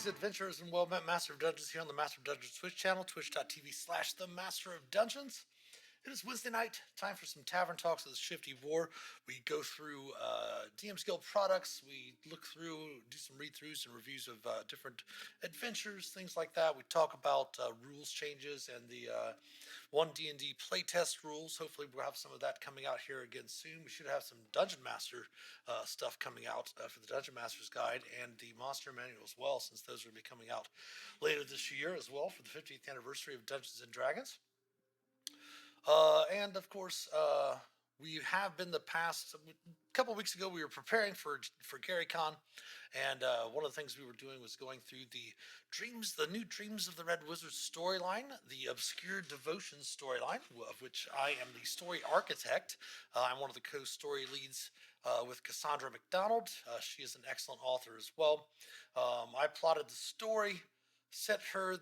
Greetings, adventurers, and well-met Master of Dungeons here on the Master of Dungeons Twitch channel, twitch.tv/the Master of Dungeons. It is Wednesday night, time for some Tavern Talks with Shifty, Boar. We go through DM's Guild products, we look through, do some read-throughs and reviews of different adventures, things like that. We talk about rules changes and the 1D&D playtest rules. Hopefully we'll have some of that coming out here again soon. We should have some Dungeon Master stuff coming out for the Dungeon Master's Guide and the Monster Manual as well, since those will be coming out later this year as well for the 50th anniversary of Dungeons & Dragons. And of course, we have been the past a couple of weeks ago. We were preparing for GaryCon, and one of the things we were doing was going through the new Dreams of the Red Wizard storyline, the Obscure Devotion storyline, of which I am the story architect. I'm one of the co-story leads with Cassandra McDonald. She is an excellent author as well. I plotted the story, set her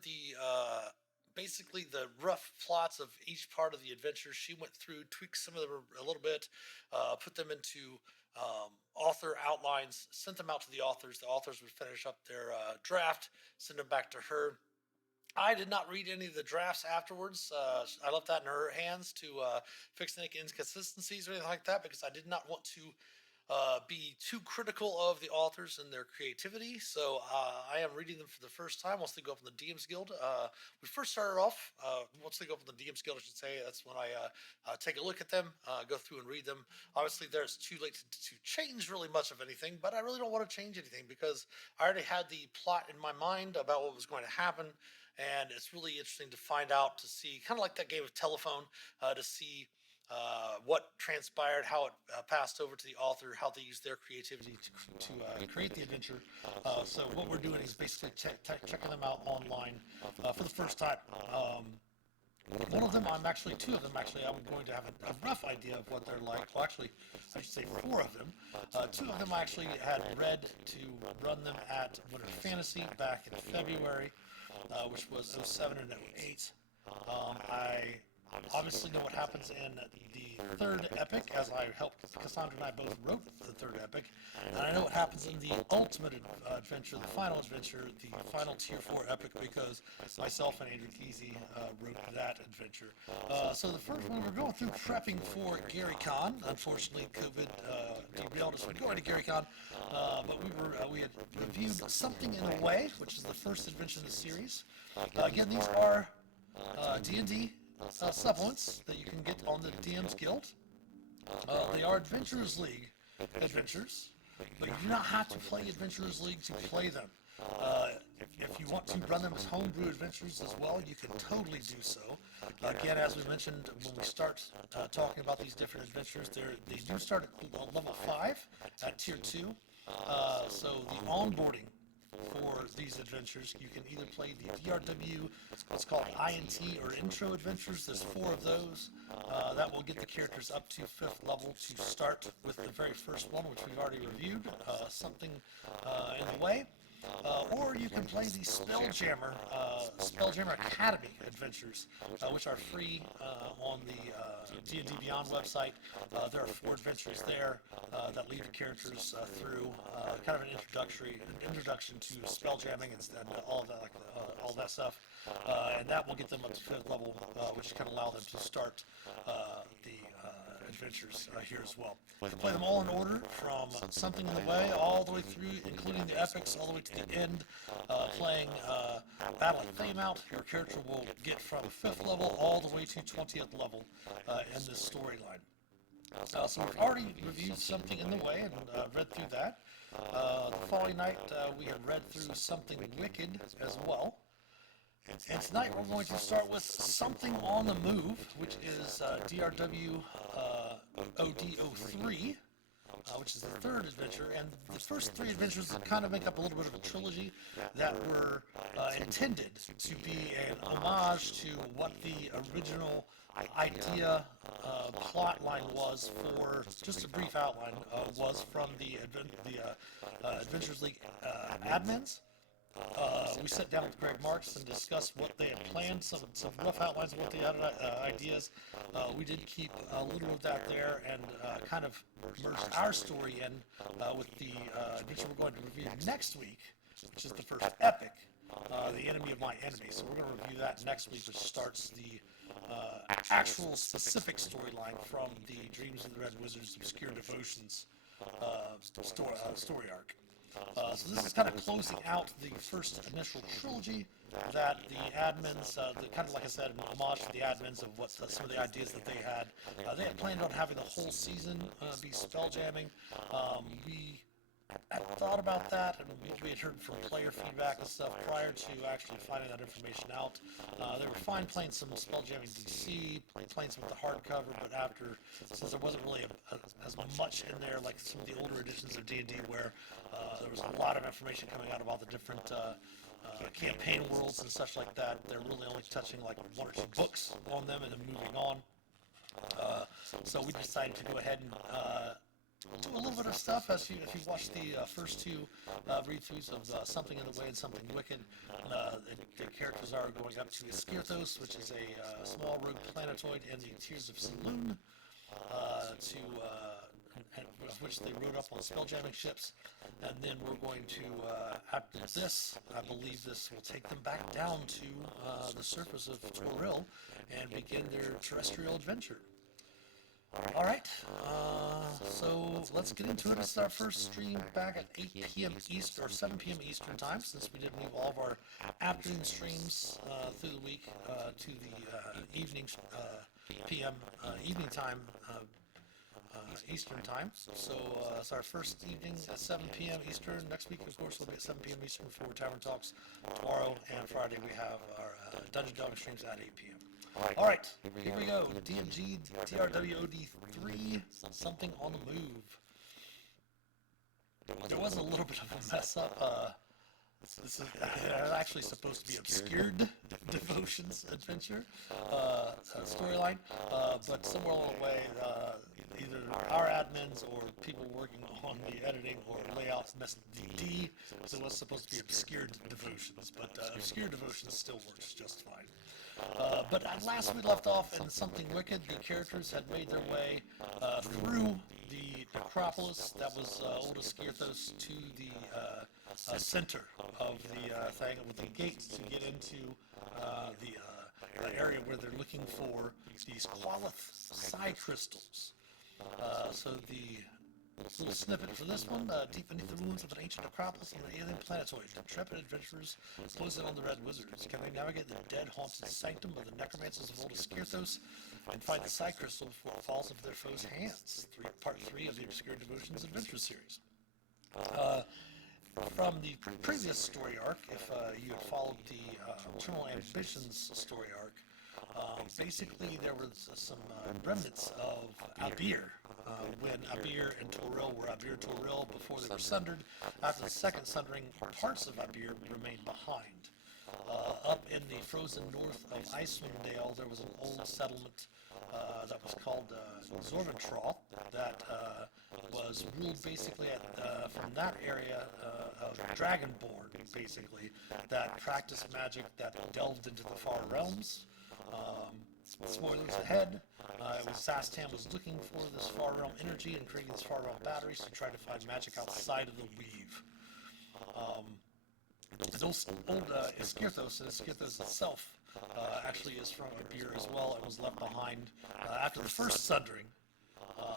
basically the rough plots of each part of the adventure. She went through, tweaked some of them a little bit, put them into author outlines, sent them out to the authors. The authors would finish up their draft, send them back to her. I did not read any of the drafts afterwards. I left that in her hands to fix any inconsistencies or anything like that, because I did not want to be too critical of the authors and their creativity. So I am reading them for the first time once they go up in the DM's Guild. We first started off, once they go up in the DM's Guild, I should say, that's when I take a look at them, go through and read them. Obviously, there's too late to change really much of anything, but I really don't want to change anything because I already had the plot in my mind about what was going to happen. And it's really interesting to find out, to see, kind of like that game of telephone, to see what transpired, how it passed over to the author, how they used their creativity to create the adventure. So what we're doing is basically checking them out online for the first time. Two of them, I'm going to have a rough idea of what they're like. Well, actually, I should say four of them. Two of them I actually had read to run them at Winter Fantasy back in February, which was 07 and 08. I obviously know what happens in the third epic, as I helped Cassandra and I both wrote the third epic, and I know what happens in the ultimate adventure, the final adventure, the final tier 4 epic, because myself and Andrew Kesey wrote that adventure. So the first one, we're going through prepping for GaryCon. Unfortunately, COVID derailed us from going to GaryCon, but we had reviewed Something in a Way, which is the first adventure in the series. Again, these are D&D supplements that you can get on the DM's Guild. They are Adventurers League adventures, but you do not have to play Adventurers League to play them. If you want to run them as homebrew adventures as well, you can totally do so. Again, as we mentioned when we start talking about these different adventures, they do start at level 5 at tier 2. So the onboarding for these adventures, you can either play the DRW, what's called INT or Intro Adventures. There's 4 of those. That will get the characters up to 5th level to start with the very first one, which we've already reviewed, Something in the Way. Or you can play the Spelljammer Academy adventures, which are free on the D&D Beyond website. There are 4 adventures there that lead the characters through kind of an introduction to spelljamming and all of that, all that stuff, and that will get them up to 5th level, which can allow them to start the adventures here as well. You can play them all in order, from Something in the Way all the way through, including the epics, all the way to the end. Playing Battle at Fameout, your character will get from 5th level all the way to 20th level in this storyline. So we've already reviewed Something in the Way and read through that. The following night we had read through Something Wicked as well. And tonight we're going to start with Something on the Move, which is DRW OD03, which is the third adventure. And the first 3 adventures kind of make up a little bit of a trilogy that were intended to be an homage to what the original idea plot line was, for just a brief outline, was from the Adventures League admins. We sat down with Greg Marks and discussed what they had planned, some rough outlines of what they had ideas. We did keep a little of that there and kind of merged our story in with the adventure we're going to review next week, which is the first epic, The Enemy of My Enemy. So we're going to review that next week, which starts the actual specific storyline from the Dreams of the Red Wizard's Obscure Devotions story arc. So this is kind of closing out the first initial trilogy that the admins, kind of like I said, an homage to the admins of what some of the ideas that they had. They had planned on having the whole season be spelljamming. We had thought about that, and we had heard from player feedback and stuff prior to actually finding that information out. They were fine playing some spelljamming DC, playing some with the hardcover, but since there wasn't really as much in there like some of the older editions of D&D where there was a lot of information coming out about the different campaign worlds and such like that, they're really only touching like one or two books on them and then moving on. So we decided to go ahead and do a little bit of stuff. If you watch the first two read-throughs of Something in the Way and Something Wicked, the characters are going up to Iskirthos, which is a small rogue planetoid in the Tears of Saloon, which they rode up on spelljamming ships, and then we're going to, after this, I believe this will take them back down to the surface of Toril and begin their terrestrial adventure. Alright, so let's get into it. This is our first stream back at 8 p.m. Eastern, or 7 p.m. Eastern time, since we did move all of our afternoon streams through the week to the evening time Eastern time. So it's our first evening at 7 p.m. Eastern. Next week, of course, will be at 7 p.m. Eastern for Tavern Talks. Tomorrow and Friday, we have our Dungeon Dog streams at 8 p.m. Alright, here we go. DMG DRW OD3, Something on the Move. There was a little bit of a mess up. This is actually supposed to be Obscured Devotions Adventure storyline, but somewhere along the way, either our admins or people working on the editing or layouts messed the D, so it was supposed to be Obscured Devotions, but Obscured Devotions still works just fine. But at last we left off in Something Wicked. The characters had made their way through the necropolis that was Old Iskirthos to the center of the thing, with the gates to get into the area where they're looking for these Qualith Psi crystals. So the little snippet for this one, deep beneath the ruins of an ancient necropolis on an alien planetoid, intrepid adventurers closing on the Red Wizards. Can they navigate the dead-haunted sanctum of the necromancers of Old Iskirthos and find the Psi crystal before it falls into their foes' hands? Part 3 of the Obscure Devotions Adventure series. From the previous story arc, if you had followed the Eternal Ambitions story arc, basically there was some remnants of Abir. When Abir and Toril were Abir Toril before they were sundered. After the second sundering, parts of Abir remained behind. Up in the frozen north of Icewind Dale, there was an old settlement that was called Zorventroth that was ruled basically from that area of Dragonborn, basically, that practiced magic that delved into the far realms. Spoilers ahead. It was Sastan was looking for this far realm energy and creating these far realm batteries to try to find magic outside of the weave. The old Iskirthos, and Iskirthos itself actually is from Abir as well. It was left behind after the first sundering,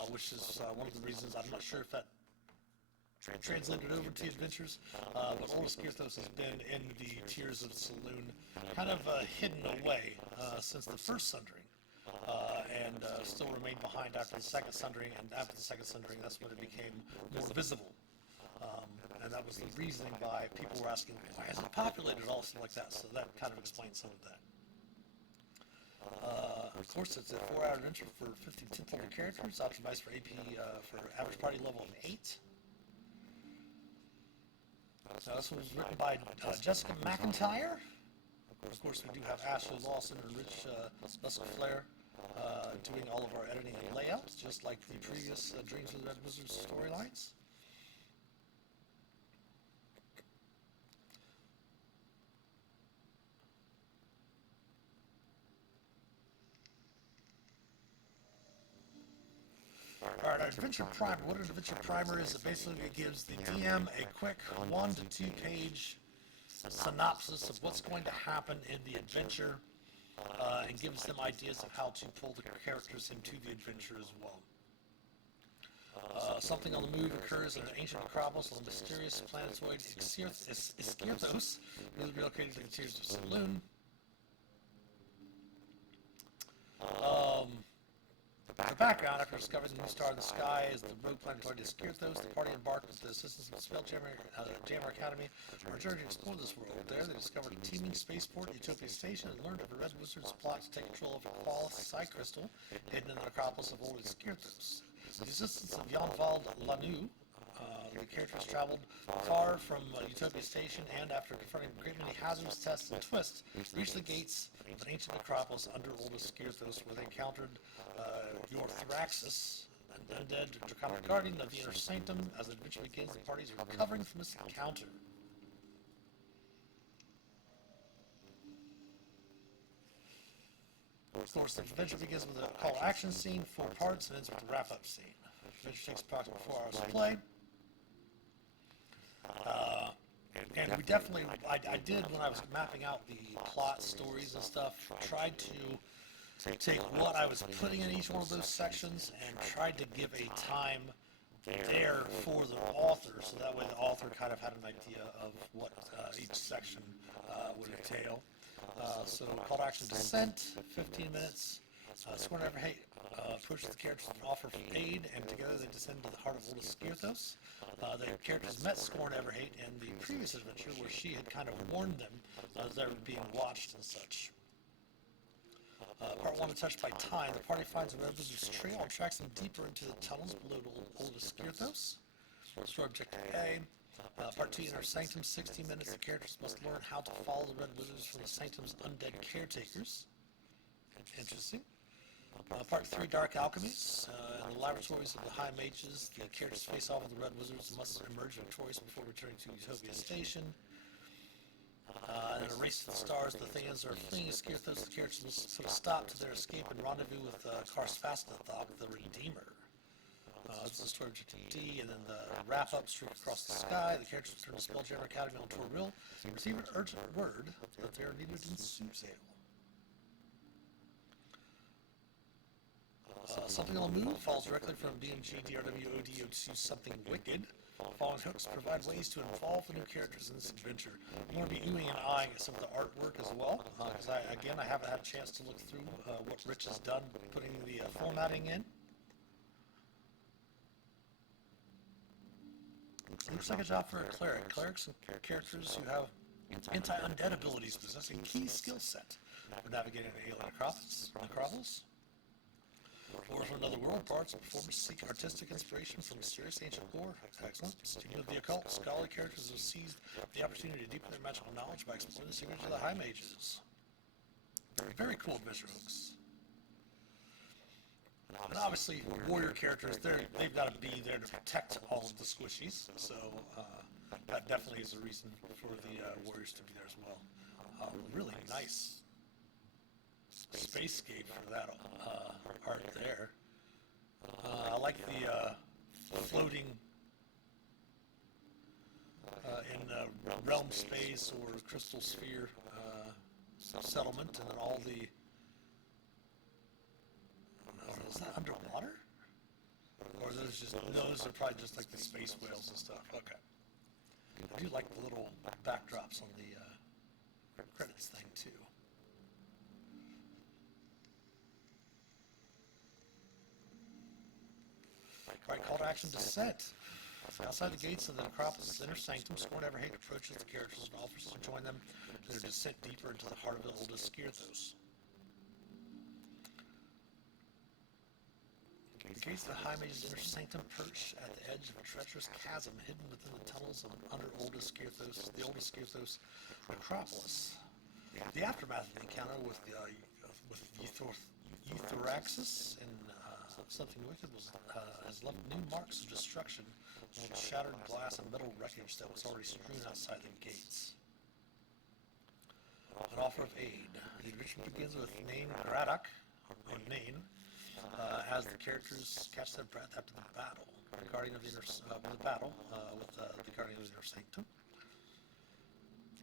which is one of the reasons I'm not sure if that translated over to the adventures, but Old Iskirthos has been in the Tears of Saloon, kind of hidden away since the first sundering. And still remained behind after the second sundering, and after the second sundering, that's when it became more visible. And that was the reasoning by people were asking, why isn't it populated, all stuff like that, so that kind of explains some of that. Of course, it's a 4-hour adventure for 50 to 10th level characters, optimized for AP for average party level of 8. Now, this one was written by Jessica McIntyre. Of course, we do have Ashley Lawson and Rich Luskflair doing all of our editing and layouts, just like the previous Dreams of the Red Wizards storylines. Alright, Adventure Primer. What an Adventure Primer is, it basically gives the DM a quick 1 to 2 page synopsis of what's going to happen in the adventure, and gives them ideas of how to pull the characters into the adventure as well. Something on the move occurs in an ancient necropolis on the mysterious planetoid Iskirthos, newly relocated to the interiors of Saloon. The background, after discovering the new star in the sky is the rogue planetoid Iskirthos, the party embarked with the assistance of the Spelljammer Academy on a journey to explore this world. There, they discovered a teeming spaceport, Utopia Station, and learned of a red wizard's plot to take control of a flawless psi crystal hidden in the necropolis of old Iskirthos. With the assistance of Janvald Lanu, the characters traveled far from Utopia Station, and after confronting a great many hazards, tests, and twists, reached the gates of an ancient necropolis under old Iskirthos, where they encountered Thraxus, an undead draconic guardian of the inner sanctum. As the adventure begins, the parties are recovering from this encounter. Of course, the adventure begins with a call to action scene, 4 parts, and ends with a wrap-up scene. The adventure takes approximately 4 hours to play. And we definitely, I did, when I was mapping out the plot, stories, and stuff, tried to take what I was putting in each one of those sections and tried to give a time there for the author, so that way the author kind of had an idea of what each section would entail. So call to action descent, 15 minutes. Scorn Never Hate approaches the characters with an offer of aid, and together they descend into the heart of Old Iskirthos. The characters met Scorn Never Hate in the previous adventure, where she had kind of warned them as they were being watched and such. Part 1, Untouched by Time. The party finds a red wizard's trail and tracks them deeper into the tunnels below Old Iskirthos. Story Objective A. Part 2, Inner Sanctum, 60 minutes. The characters must learn how to follow the red wizards from the Sanctum's undead caretakers. Interesting. Part 3, Dark Alchemies. In the laboratories of the High Mages, the characters face off with the red wizards and must emerge victorious before returning to Utopia Station. In a race to the stars, the Thans are fleeing Iskirthos. The characters must put a stop to their escape and rendezvous with Karsfastnathok, the Redeemer. This is the story objective D, and then the wrap-up, Streak Across the Sky. The characters return to Spelljammer Academy on Toril and receive an urgent word that they are needed in Soothsayer. Something on the Move falls directly from BMG DRW ODO to Something Wicked. Following hooks provide ways to involve the new characters in this adventure. I'm going to be oohing and eyeing at some of the artwork as well, because I haven't had a chance to look through what Rich has done putting the formatting in. Looks like a job for a cleric. Clerics and characters who have anti-undead abilities possess a key skill set for navigating an alien necropolis. Or from another world, parts and performers seek artistic inspiration from mysterious ancient lore. Excellent. Student of the occult, scholarly characters have seized the opportunity to deepen their magical knowledge by exploring the secrets of the High Mages. Very cool adventure hooks. And obviously, warrior characters, they've got to be there to protect all of the squishies, so that definitely is a reason for the warriors to be there as well. Really nice spacescape for that art there. I like the floating in realm space or crystal sphere settlement, and then all the... Is that underwater? Or are those just... No, those are probably just like the space whales and stuff. Okay. I do like the little backdrops on the credits thing too. Alright, call to action descent. Outside the gates of the necropolis' inner sanctum, Scorn Never Hate approaches the characters and offers to join them in their descent deeper into the heart of the old Iskirthos. The gates of the High Mage's inner sanctum perch at the edge of a treacherous chasm hidden within the tunnels of under the old Iskirthos necropolis. The aftermath of the encounter with Euthraxus and Something Wicked has left new marks of destruction on shattered glass and metal wreckage that was already strewn outside the gates. An offer of aid. The adventure begins with Nain Graddock, or Nain, as the characters catch their breath after the battle. The Guardian of the Inner with the Guardian of the Inner Sanctum.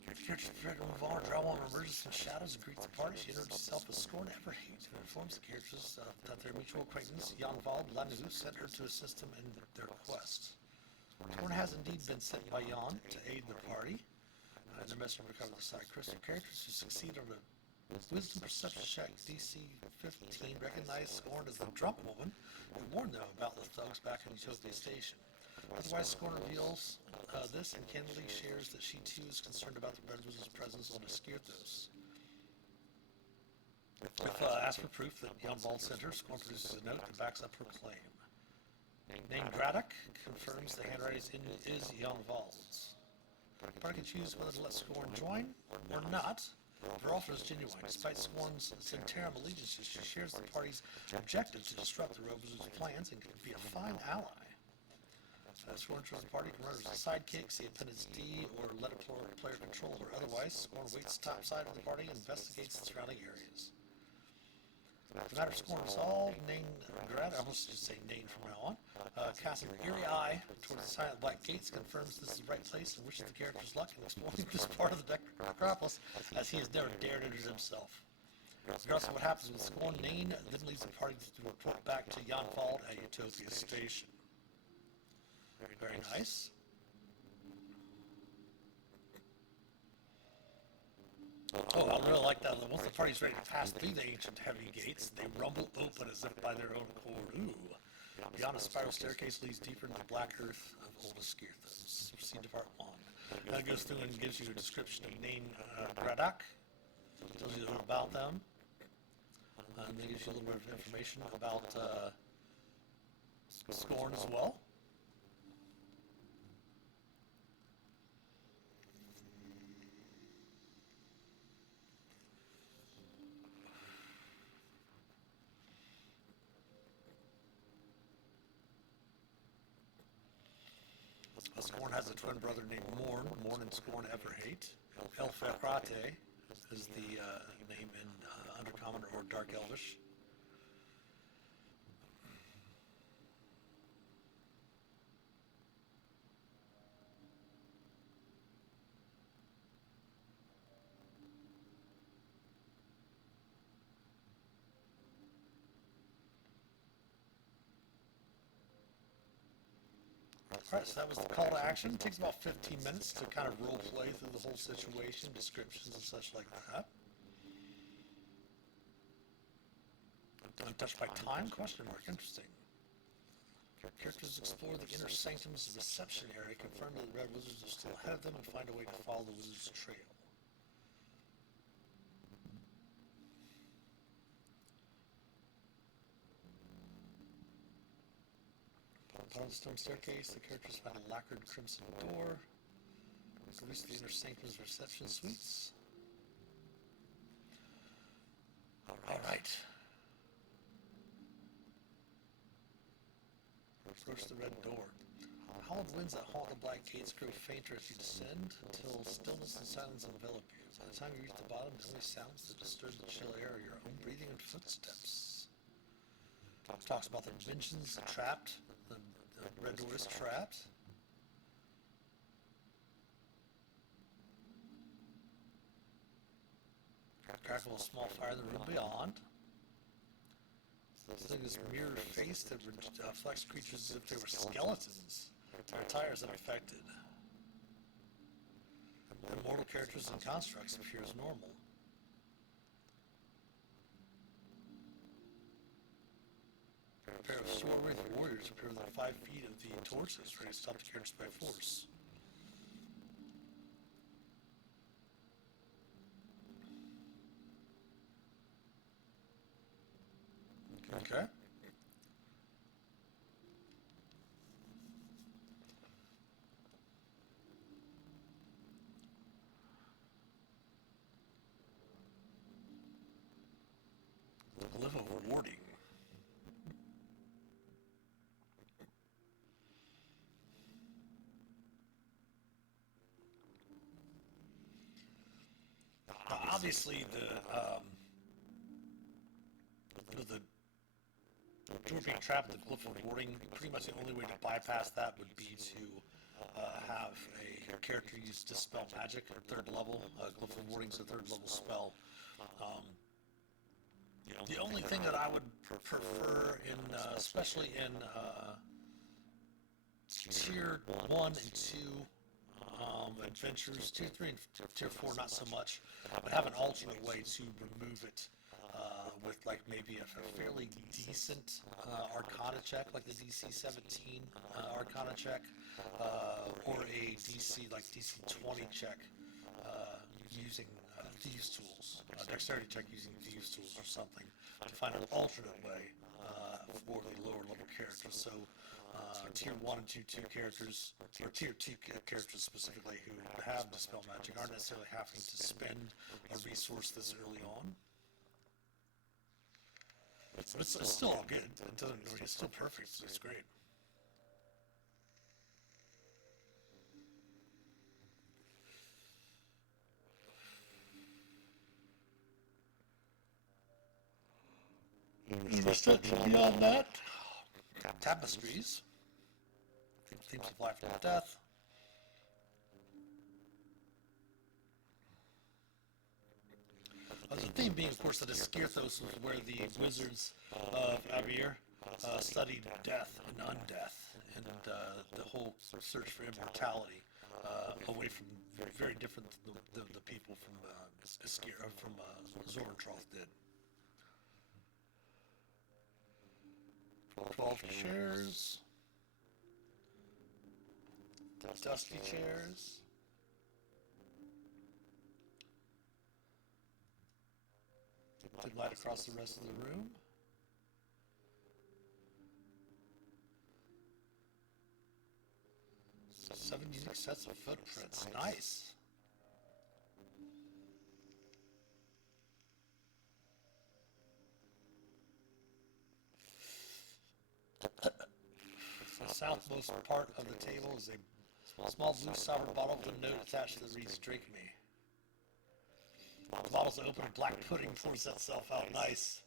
The characters prepare to move on. Draw one emerges from shadows and greets the party. She introduces herself with scorn, ever hate, and informs the characters that their mutual acquaintance, Jan Vald Lanu, sent her to assist him in their quest. Scorn has indeed been sent by Jan to aid the party. And the messenger recovered the side crystal. Characters who succeed on a Wisdom Perception check DC 15 recognize Scorn as the drunk woman who warned them about the thugs back in Utopia Station. Otherwise, Scorn reveals this and candidly shares that she too is concerned about the Red Wizard's presence on Esquirtos. If asked for proof that Jan Vald sent her, Scorn produces a note that backs up her claim. Name Graddock confirms the handwriting is Jan Vald's. The party can choose whether to let Scorn join or not. Her offer is genuine. Despite Scorn's Centauran allegiances, she shares the party's objective to disrupt the Red Wizard's plans and can be a fine ally. Scorn enters the party, can run as a sidekick, see Appendix D, or let a player control her. Otherwise, Scorn waits topside of the party and investigates the surrounding areas. The matter of Scorn resolved, Nain Grad, I almost just say Nain from now on, casting an eerie eye towards the silent black gates confirms this is the right place and wishes the characters luck in exploring this part of the necropolis as he has never dared enter himself. Regardless of what happens with Scorn, Nain then leads the party to report back to Jan Vald at Utopia Station. Very nice. Oh, I really like that. Once the party's ready to pass through the ancient heavy gates, they rumble open as if by their own accord. Ooh. Beyond a spiral staircase leads deeper into the black earth of Old Esquirtos. Proceed to part 1. Now it goes through and gives you a description of Nain Graddock. Tells you a little about them. And then gives you a little bit of information about Scorn as well. Scorn has a twin brother named Morn. Morn and Scorn ever hate. El Ferrate is the name in Undercommon or Dark Elvish. Alright, so that was the call to action. It takes about 15 minutes to kind of role play through the whole situation, descriptions and such like that. Untouched by time? Question mark. Interesting. Characters explore the inner sanctum's reception area, confirm that the Red Wizards are still ahead of them, and find a way to follow the Wizard's trail. On the stone staircase, the characters find a lacquered crimson door. Release the inner sanctum's reception suites. Alright. Approach the red door. The howled winds that haunt the black gates grow fainter as you descend until stillness and silence envelop you. By the time you reach the bottom, the only sounds that disturb the chill air are your own breathing and footsteps. Talks about the dimensions, the trapped. The red door is trapped. Crackle a small fire in the room beyond. This thing is mirror face that reflects creatures as if they were skeletons. Their attire is unaffected. The mortal characters and constructs appear as normal. A pair of sword-wreathed warriors appear within 5 feet of the torches, ready to stop the characters by force. Okay. Live of warding. Obviously, the Or being trapped in the glyph of warding, pretty much the only way to bypass that would be to have a character use Dispel Magic at 3rd level. Glyph of Warding is a 3rd level spell. Um, the only thing that I would prefer in, especially in tier 1 and 2 adventures, tier 3 and tier 4 not so much, but have an alternate way to remove it with like maybe a fairly decent Arcana check, like the DC 17 Arcana check, or a DC like DC 20 check using Thieves Tools, Dexterity check using Thieves Tools or something, to find an alternate way for the lower level characters. So tier 1 and tier 2 characters, or tier 2 characters specifically, who have Dispel Magic aren't necessarily having to spend a resource this early on. It's still all good. It doesn't. It's still perfect. It's great. And beyond that, tapestries, themes of life and death. The theme being, of course, that Escirthos was where the wizards of Avir studied death and undeath, and the whole search for immortality, away from very different than the people from Zorantroth did. 12 chairs, dusty chairs. Dim light across the rest of the room. Seven unique sets of footprints. Nice. The southmost part of the table is a small blue sovereign bottle with a note attached that reads, "Drink me." The bottle's open and black pudding pours itself out. Nice.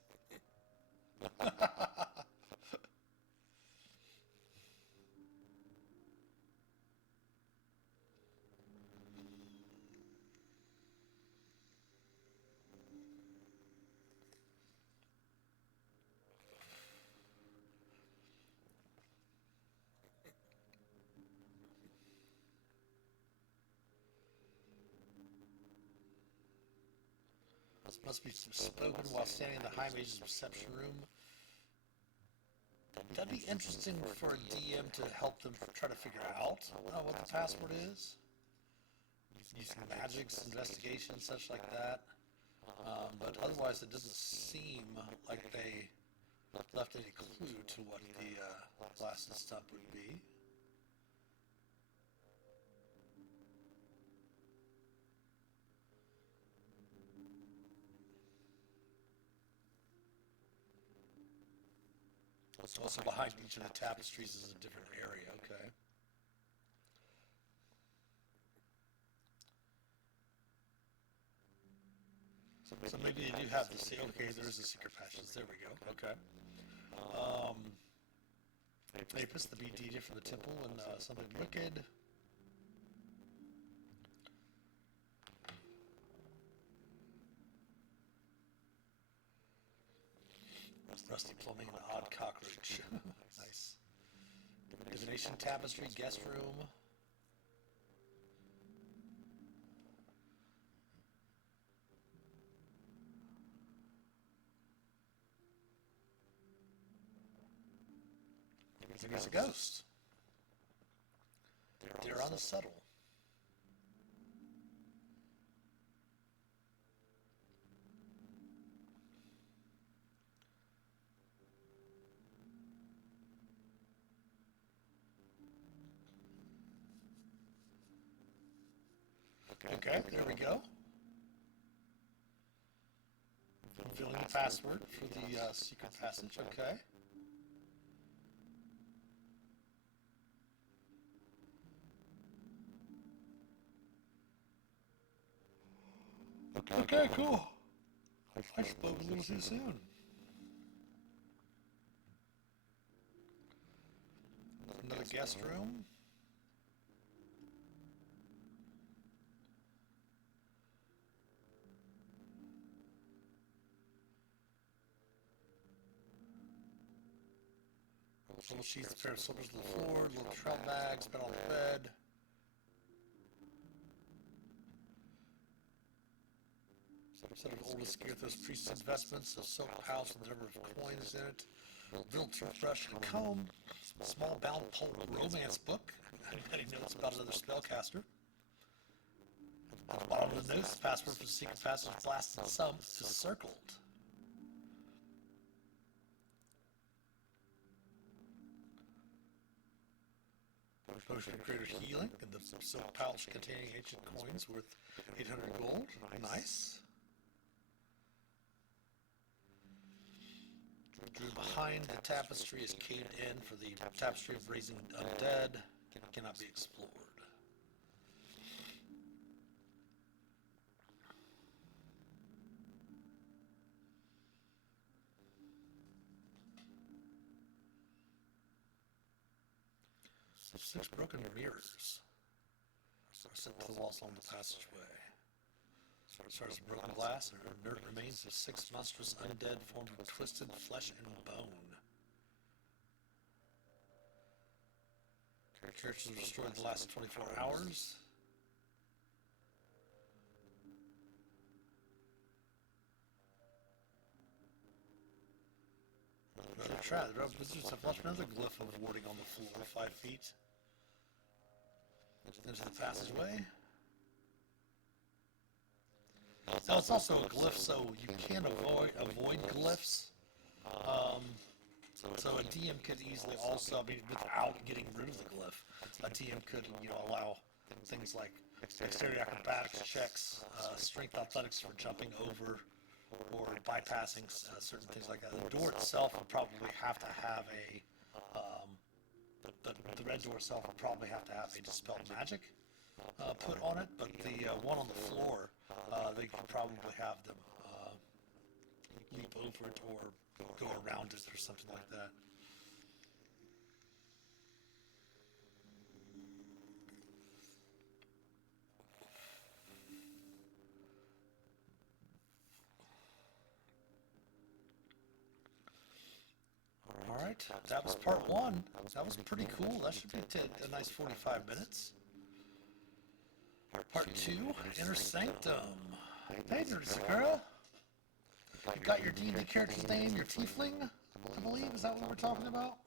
Must be spoken while standing in the High Mage's reception room. That'd be interesting for a DM to help them try to figure out what the password is. Using magics, investigation, such like that. But otherwise, it doesn't seem like they left any clue to what the last step would be. Also behind each of the tapestries is a different area, okay. So maybe they do have the same, okay, there's a secret passage, there we go, okay. Apis, the BD from the temple, and something wicked. Rusty plumbing and odd cockroach. Nice. Divination tapestry, guest room. There's a ghost. They're on the settle. Okay, there we go. Filling the password for the secret passage, okay. Okay, cool. I spoke a little too soon. guest room. Little sheets, a pair of slippers on the floor, little trout bags, bed on the bed. Set of oldest Gearthos priest's investments, a silk pouch with a number of coins in it, little toothbrush and comb, small bound pulp romance book, and many notes about another spellcaster. At the bottom of the notes, the password for the secret passage blasted sum is circled. Potion of greater healing, and the silk pouch containing ancient coins worth 800 gold. Nice. Drew behind the tapestry is caved in for the tapestry of raising undead. Cannot be explored. Six broken mirrors are set to the walls along the passageway. Shards of broken glass and inert remains of 6 monstrous undead formed of twisted flesh and bone. Church was destroyed in the last 24 hours. Another trap. The wizards have left another glyph of warding on the floor, 5 feet. Into the passageway. Now it's also a glyph, so you can avoid glyphs. So a DM could easily also, I mean, without getting rid of the glyph, a DM could, allow things like dexterity acrobatics checks, strength athletics for jumping over or bypassing certain things like that. The door itself would probably have to have the red door itself would probably have to have a dispel magic put on it, but the one on the floor, they could probably have them leap over it or go around it or something like that. Alright, that was part 1. That was pretty cool. That should be a nice 45 minutes. Part 2, Inner Sanctum. Hey, Nerdy Sakura. You got your D&D character's name, your tiefling, I believe? Is that what we're talking about?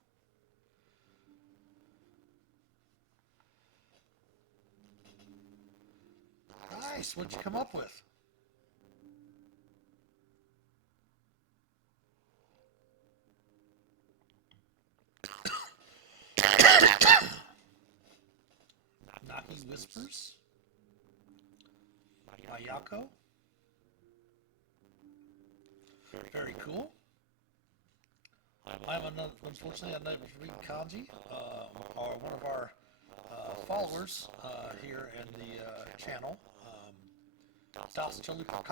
Nice. What'd you come up with? Naki Whispers. Mayako. Very cool. I'm unfortunately unable to read kanji. One of our followers here in the channel, Das Chalupa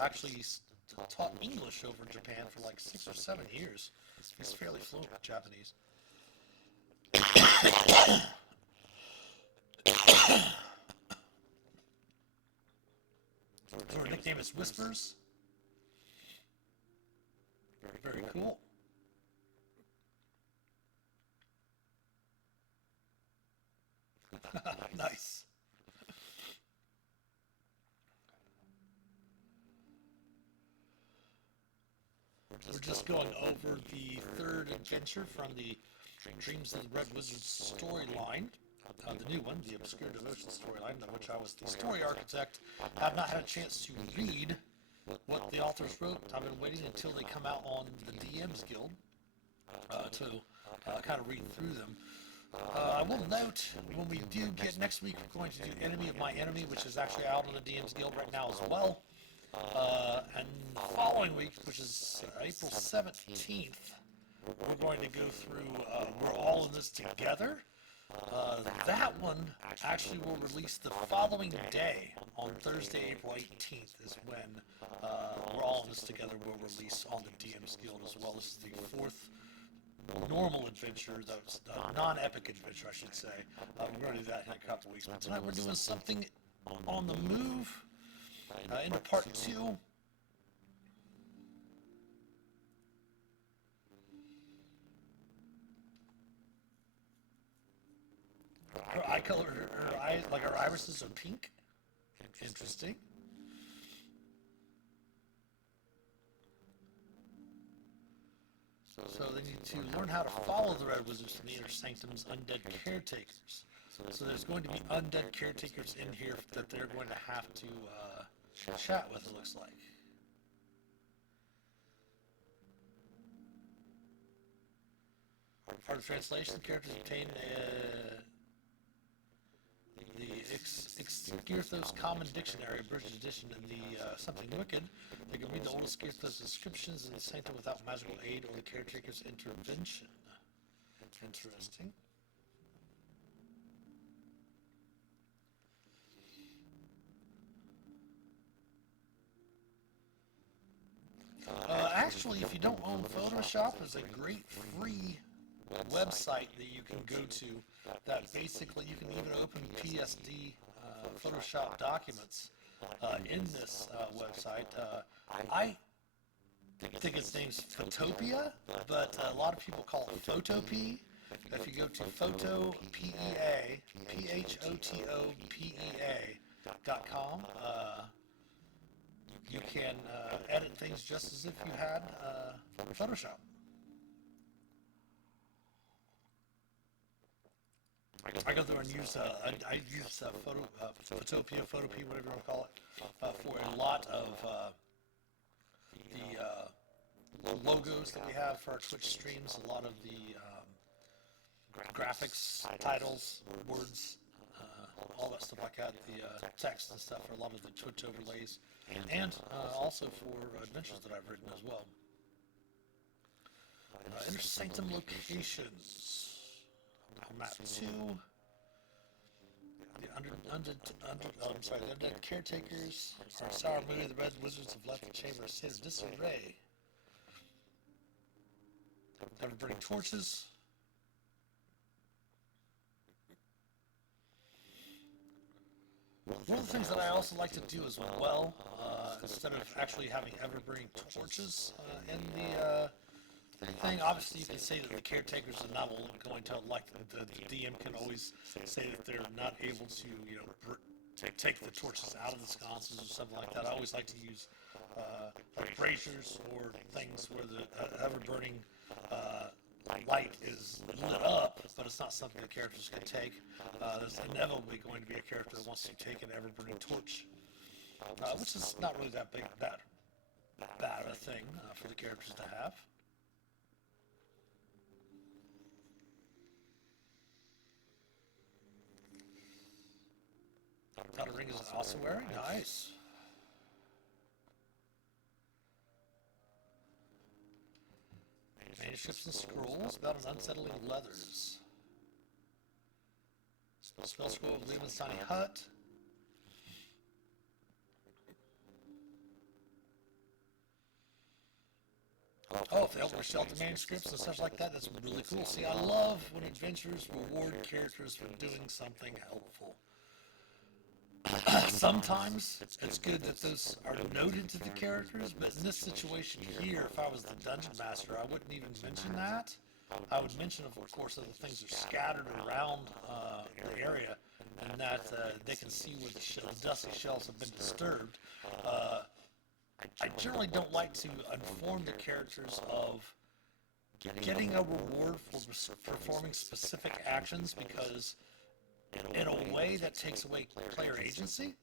actually taught English over in Japan for like 6 or 7 years. He's fairly fluent with Japanese. So her nickname is Whispers. Very cool. Nice. We're just going over the 3rd adventure from the Dreams of the Red Wizard storyline. The new one, the Obscure Devotion storyline, of which I was the story architect. I have not had a chance to read what the authors wrote. I've been waiting until they come out on the DM's Guild to kind of read through them. I will note, when we do get next week, we're going to do Enemy of My Enemy, which is actually out on the DM's Guild right now as well. And the following week, which is April 17th, we're going to go through We're All in This Together. That one actually will release the following day, on Thursday, April 18th, is when We're All in This Together will release on the DM's Guild as well. This is the 4th normal adventure, that's non-epic adventure, I should say. We're going to do that in a couple weeks. But tonight we're doing something on the move into part 2. Her eye color, her eyes, like her irises are pink. Interesting. So they need to learn how to follow the Red Wizards from the Inner Sanctum's undead caretakers. So there's going to be undead caretakers in here that they're going to have to chat with, it looks like. Part of the translation, characters obtain the Skirthos Common Dictionary, British edition, and the Something Wicked. They can read the oldest Skirthos inscriptions in the Sanctum without magical aid or the caretaker's intervention. Interesting. Actually, if you don't own Photoshop, there's a great free website that you can go to that basically you can even open PSD Photoshop documents in this website. I think its name's Photopia, but a lot of people call it Photopea. If you go to Photopea, PHOTOPEA.com, you can edit things just as if you had Photoshop. I go there and use I use Photopea, whatever you want to call it, for a lot of the logos that we have for our Twitch streams, a lot of the graphics, titles, words, all that stuff like that, the text and stuff for a lot of the Twitch overlays, and also for adventures that I've written as well. Inner Sanctum locations. Map 2. The undead caretakers are sour mood. The Red Wizards have left the chamber in a state of disarray. They're burning torches. One of the things that I also like to do as well, instead of actually having ever burning torches in the thing, obviously you can say that the caretakers are not going to, like the DM can always say that they're not able to, take the torches out of the sconces or something like that. I always like to use like braziers or things where the ever-burning light is lit up, but it's not something the characters can take. There's inevitably going to be a character that wants to take an ever-burning torch, which is not really that bad a thing for the characters to have. Outer ring is also wearing. Nice. Manuscripts and scrolls about an unsettling leathers. Spell scroll of Lehman's tiny hut. Oh, if they help shelter manuscripts and stuff like that, that's really cool. See, I love when adventurers reward characters for doing something helpful. Sometimes it's good that those are noted to the characters, but in this situation here, if I was the dungeon master, I wouldn't even mention that. I would mention, of course, that the things are scattered around the area, and that they can see where the dusty shells have been disturbed. I generally don't like to inform the characters of getting a reward for performing specific actions, because in a way that takes away player agency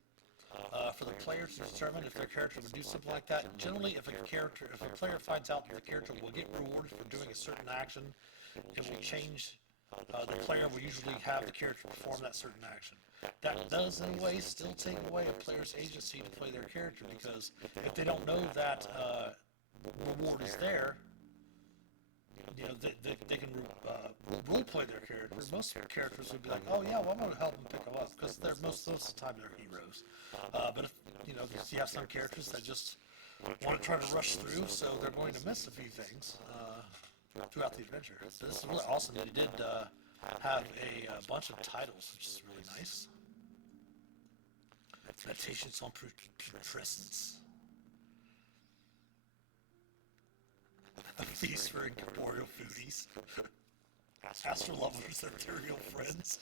for the player to determine if their character would do something like that. Generally, if a player finds out that the character will get rewarded for doing a certain action, it will change. The player will usually have the character perform that certain action. That does, in a way, still take away a player's agency to play their character, because if they don't know that reward is there, they can role play their character. Most characters would be like, oh yeah, well, I'm going to help them pick them up, because they're most of the time they're heroes. But if you have some characters that just want to try to rush through, so they're going to miss a few things. throughout the adventure. So this is really awesome. You did have a bunch of titles, which is really nice. Meditations on putrescence. A feast for incorporeal foodies. Astral lovers, ethereal friends.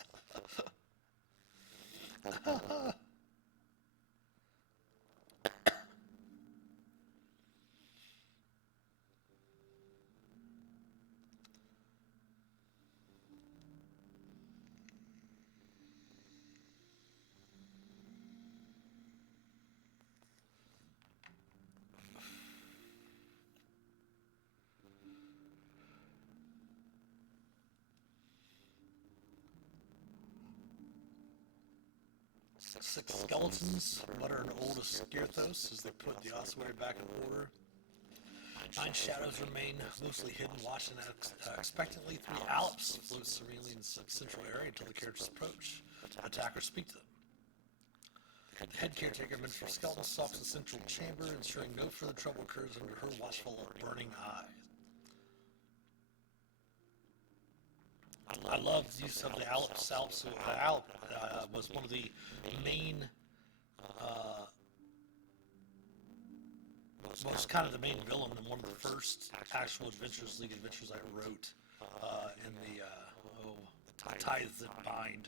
Six skeletons mutter an old Skirthos as they put the ossuary back in order. 9 shadows remain loosely hidden, watching expectantly. 3 Alps float serenely in the central area until the characters approach. Attackers speak to them. The head caretaker, meant for skeletons, stalks the central chamber, ensuring no further trouble occurs under her watchful, burning eyes. I love the use of the Alps. Alp was one of the main, was kind of the main villain in one of the first actual Adventures League adventures I wrote in the Ties That Bind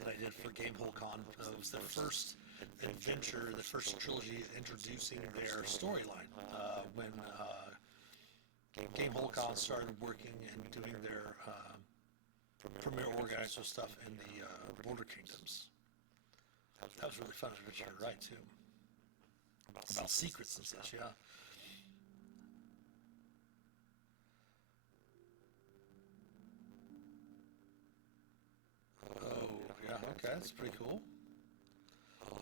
that I did for GameholeCon. It was the first adventure, the first trilogy introducing their storyline when GameholeCon started working and doing their premier organizer stuff in the Border Kingdoms. That was really fun adventure to write too. About secrets and such, yeah. Oh, yeah, okay, that's pretty cool.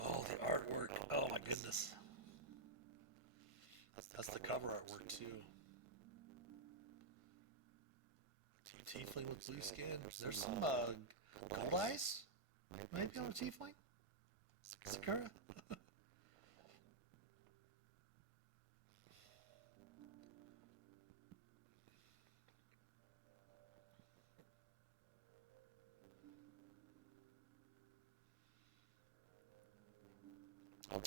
Oh, the artwork. Oh my goodness. That's the cover artwork too. Tiefling with blue skin. There's some gold eyes? Maybe on a tiefling? Sakura?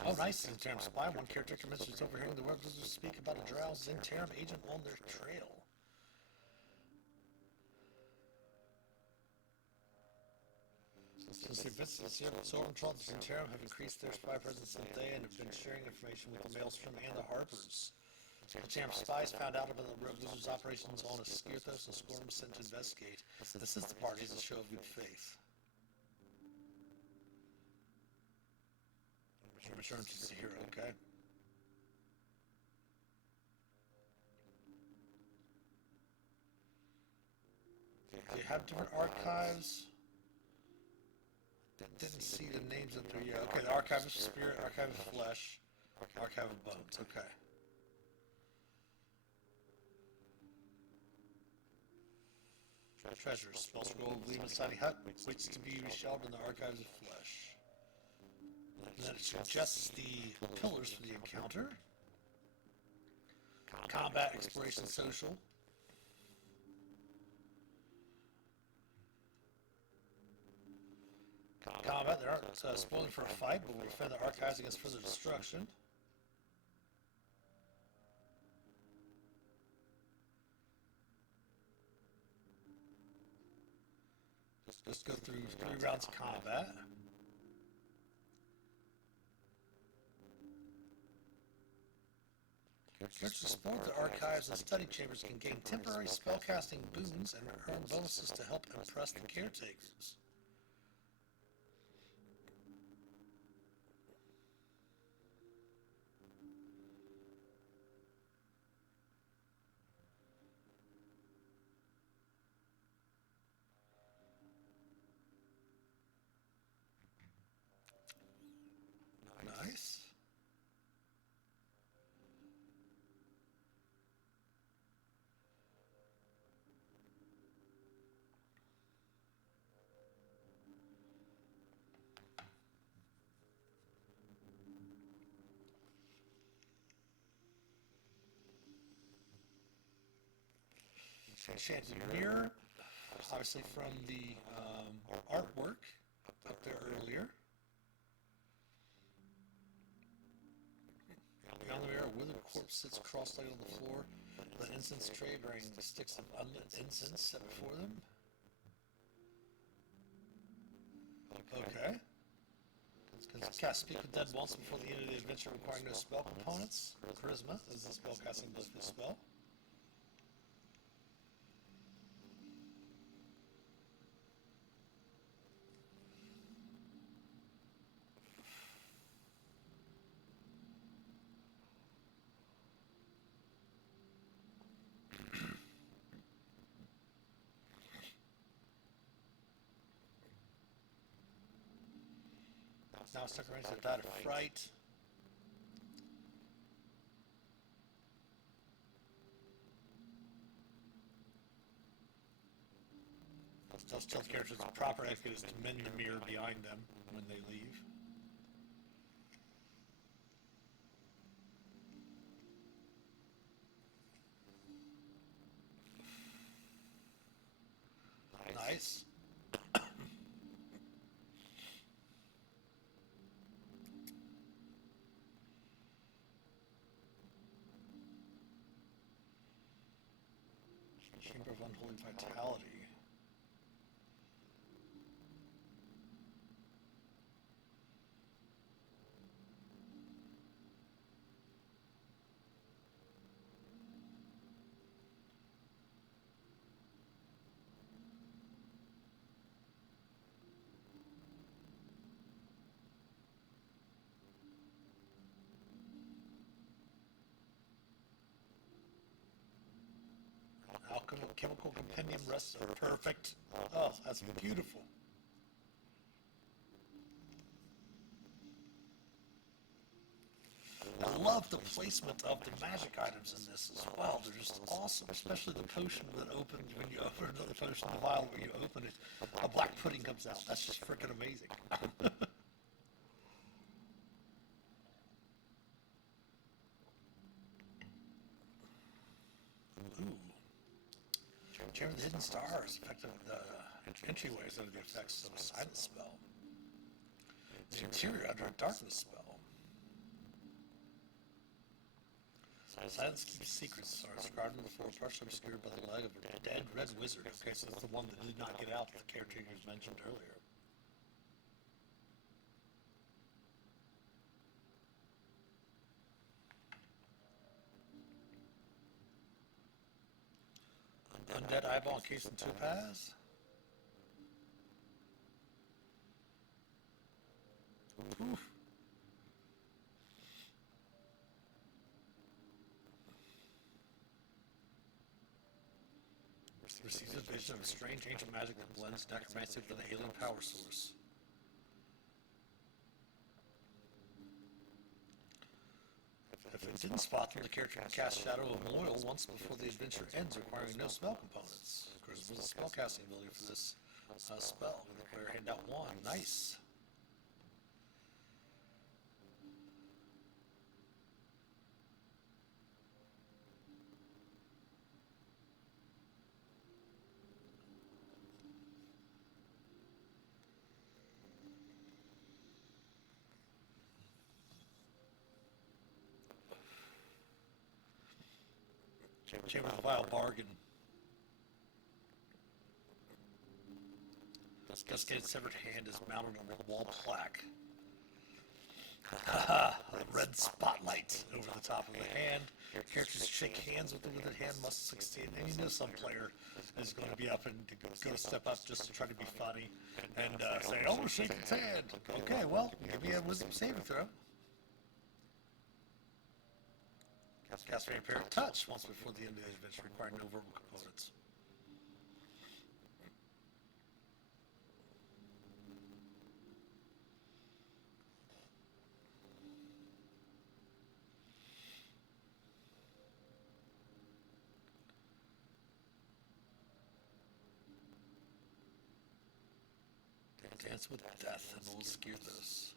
Oh, nice. Interim spy. One character mentions overhearing the web visitors speak about a drow Interim agent on their trail. Since the events of the Solar Trolls and Interim have increased their spy presence in the day and have been sharing information with the Maelstrom and the Harpers. Interim spies found out about the Rogue Wizards' operations on Skirthos and Squirm sent to investigate. This is the party as a show of good faith. Return to the hero, okay? They have different archives. Didn't see the names up there yet. Okay, the Archive of Spirit, Archive of Flesh, Archive of Bones, okay. Treasures. Small scroll of Leave Tiny Hut waits to be reshelled in the Archives of Flesh. And then it suggests the pillars for the encounter. Combat, Exploration, Social. Combat, there aren't spoiling for a fight, but we'll defend the archives against further destruction. Just go through 3 rounds of combat. Characters who explore the archives and study chambers can gain temporary spellcasting boons and earn bonuses to help impress the caretakers. Nice. Enchanted mirror, obviously from the artwork up there earlier. Beyond the mirror, a withered corpse sits cross-legged on the floor with an incense tray bearing sticks of unlit incense set before them. Okay. Can cast Speak with Dead once before the end of the adventure, requiring no spell components. Charisma is the spell casting ability for the spell. Now stuck around to die of fright. Those tell the characters the proper etiquette is to mend the mirror behind them when they leave. Nice. Chamber of Unholy Vitality. Chemical Compendium rests perfect. Oh, that's beautiful. I love the placement of the magic items in this as well. They're just awesome, especially the potion that opens when you open another potion, the vial where you open it, a black pudding comes out. That's just freaking amazing. Ooh. Chamber of the Hidden Stars, effective entryways under the effects of a silent spell. The interior under a darkness spell. Silence keeps secrets are described on the floor, partially obscured by the leg of a dead red wizard. Okay, so it's the one that did not get out that the caretakers mentioned earlier. Undead eyeball encased in topaz. Oof. Receives a vision of a strange ancient magic that blends necromancy with an alien power source. If it didn't spot them, the character can cast Shadow of Moil once before the adventure ends, requiring no spell components. Charisma is a spellcasting ability for this spell. The player hand out one. Nice. Chamber of the Vile Bargain. Cascade severed hand is mounted on the wall plaque. A red spotlight over the top of the hand. Characters shake hands with the withered hand must succeed. And you know some player is going to be up and go step up just to try to be funny and say, "Oh, shake its hand." Okay, well, give me a wisdom saving throw. Cast Vampire Touch once before the end of the adventure, requiring no verbal components. Dance with Death and we'll skew this.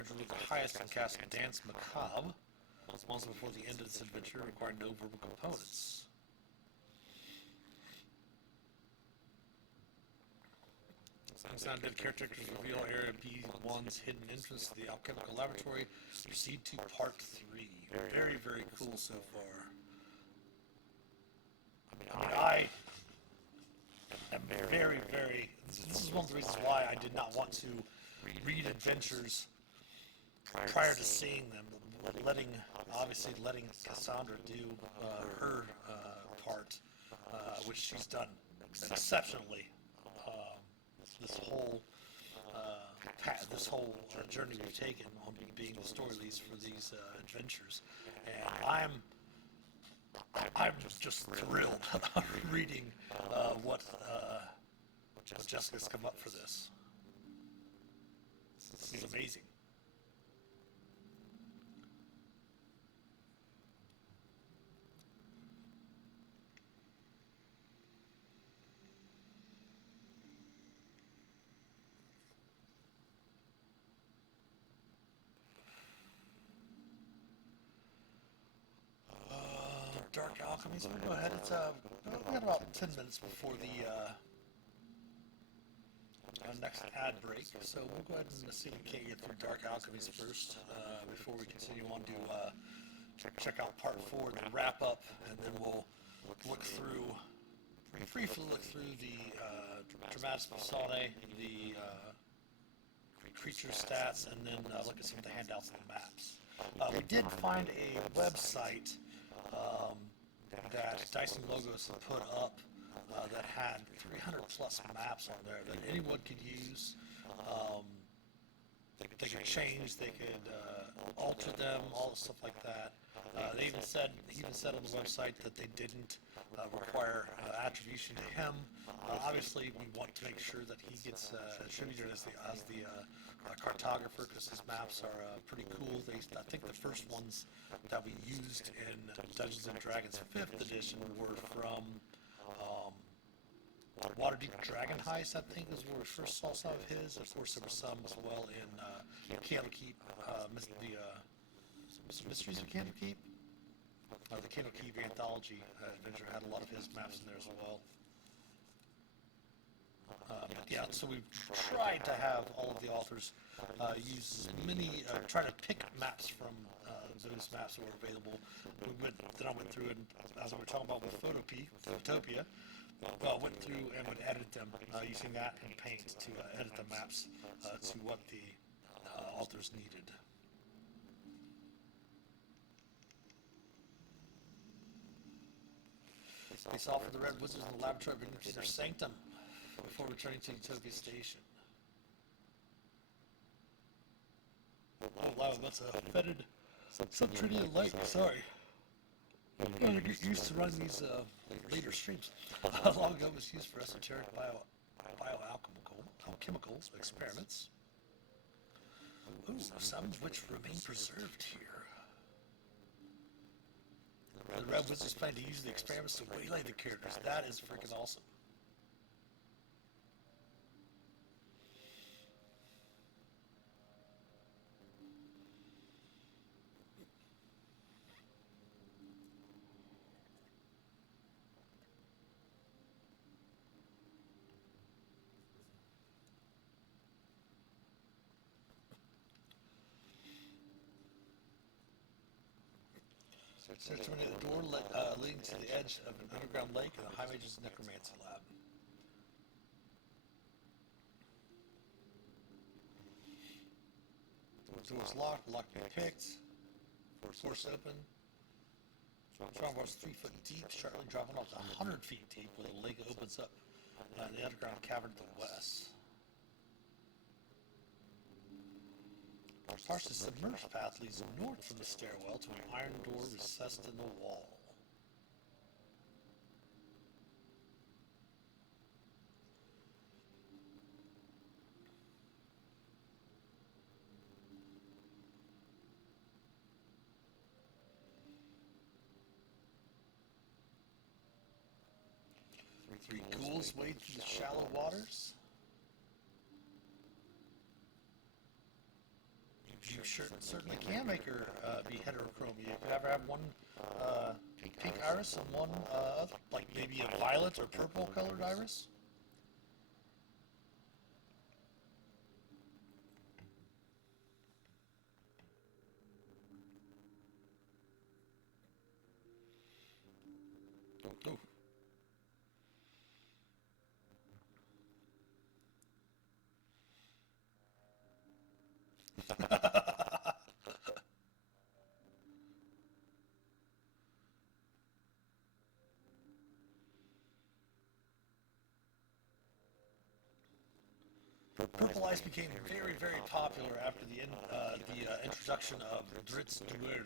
character with the highest can cast Dance Macabre once before the end of this adventure, requiring no verbal components. Sound dead characters reveal Area B1's hidden entrance to the alchemical laboratory. Proceed to Part 3. Very, very cool so far. I am very, very... This is one of the reasons why I did not want to read adventures prior to seeing them. Obviously letting Cassandra do her part, which she's done exceptionally. This whole journey we've taken on being the story leads for these adventures, and I'm just thrilled reading what Jessica's come up for this. This is amazing. Dark Alchemy, so we'll go ahead. We got about 10 minutes before the next ad break, so we'll go ahead and see if we can't get through Dark Alchemies first before we continue on to check out Part 4 and wrap up, and then we'll briefly look through the Dramatis Personae, the creature stats, and then look at some of the handouts and the maps. We did find a website that Dyson Logos had put up that had 300 plus maps on there that anyone could use. They could change, they could alter them, all the stuff like that. They even said on the website that they didn't require attribution to him. Obviously, we want to make sure that he gets attributed as the cartographer, because his maps are pretty cool. I think the first ones that we used in Dungeons and Dragons 5th edition were from Waterdeep Dragon Heist, I think, is where we first saw some of his. Of course, there were some as well in Candlekeep, the Mysteries of Candlekeep. The Candlekeep Anthology adventure had a lot of his maps in there as well. Yeah, so we've tried to have all of the authors use try to pick maps from those maps that were available. Then I went through and, as we were talking about with Photopia, went through and would edit them using that and Paint to edit the maps to what the authors needed. Face off with the Red Wizards in the laboratory of Inner Sanctum before returning to Utopia Station. Oh wow, that's a fetid subterranean lake, sorry. I get used to running these later streams. Long ago it was used for esoteric bioalchemical experiments. Ooh, some of which remain preserved here. The Red Wizards plan to use the experiments to waylay the characters. That is freaking awesome. Search for the door leading to the edge of an underground lake in the High Mage's Necromancy Lab. The door is locked to be picked, forced open. Strongboard's 3 foot deep, sharply dropping off to 100 feet deep, where the lake opens up in the underground cavern to the west. Pars's submerged path leads north from the stairwell to an iron door recessed in the wall. Three ghouls wade through the shallow waters. You shirt certainly can make her be heterochromia. You could ever have one pink iris and one like maybe a violet or purple colored iris. Oh. Purple ice became very, very popular after the introduction of DRW.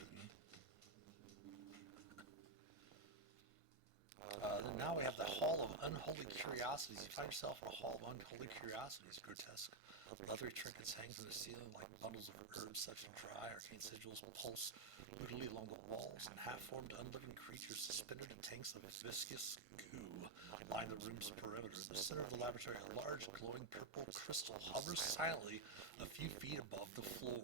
Then now we have the Hall of Unholy Curiosities. You find yourself in a Hall of Unholy Curiosities. Grotesque leathery trinkets hang from the ceiling like bundles of herbs such as dry. Arcane sigils pulse brutally along the walls, and half-formed unliving creatures suspended in tanks of viscous goo line the room's perimeter. In the center of the laboratory, a large glowing purple crystal hovers silently a few feet above the floor.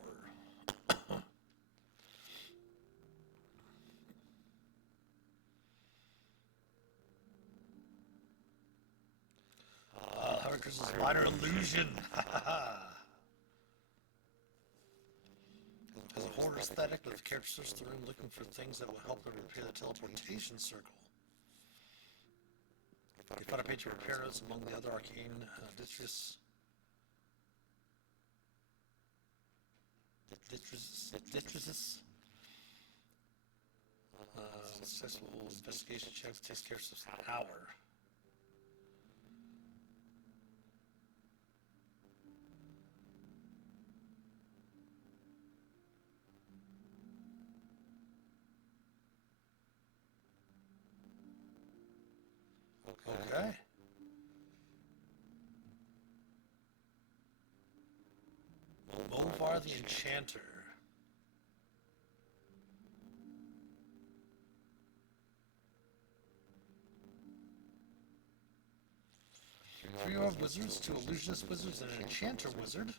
Crystal's minor illusion. Has a horror aesthetic, but the character searches the room looking for things that will help them repair the teleportation circle. You find a page of repair notes among the other arcane distress. Successful investigation checks takes care of an hour. Okay. Boar the Enchanter. Trio of wizards, two illusionist wizards, and an enchanter wizard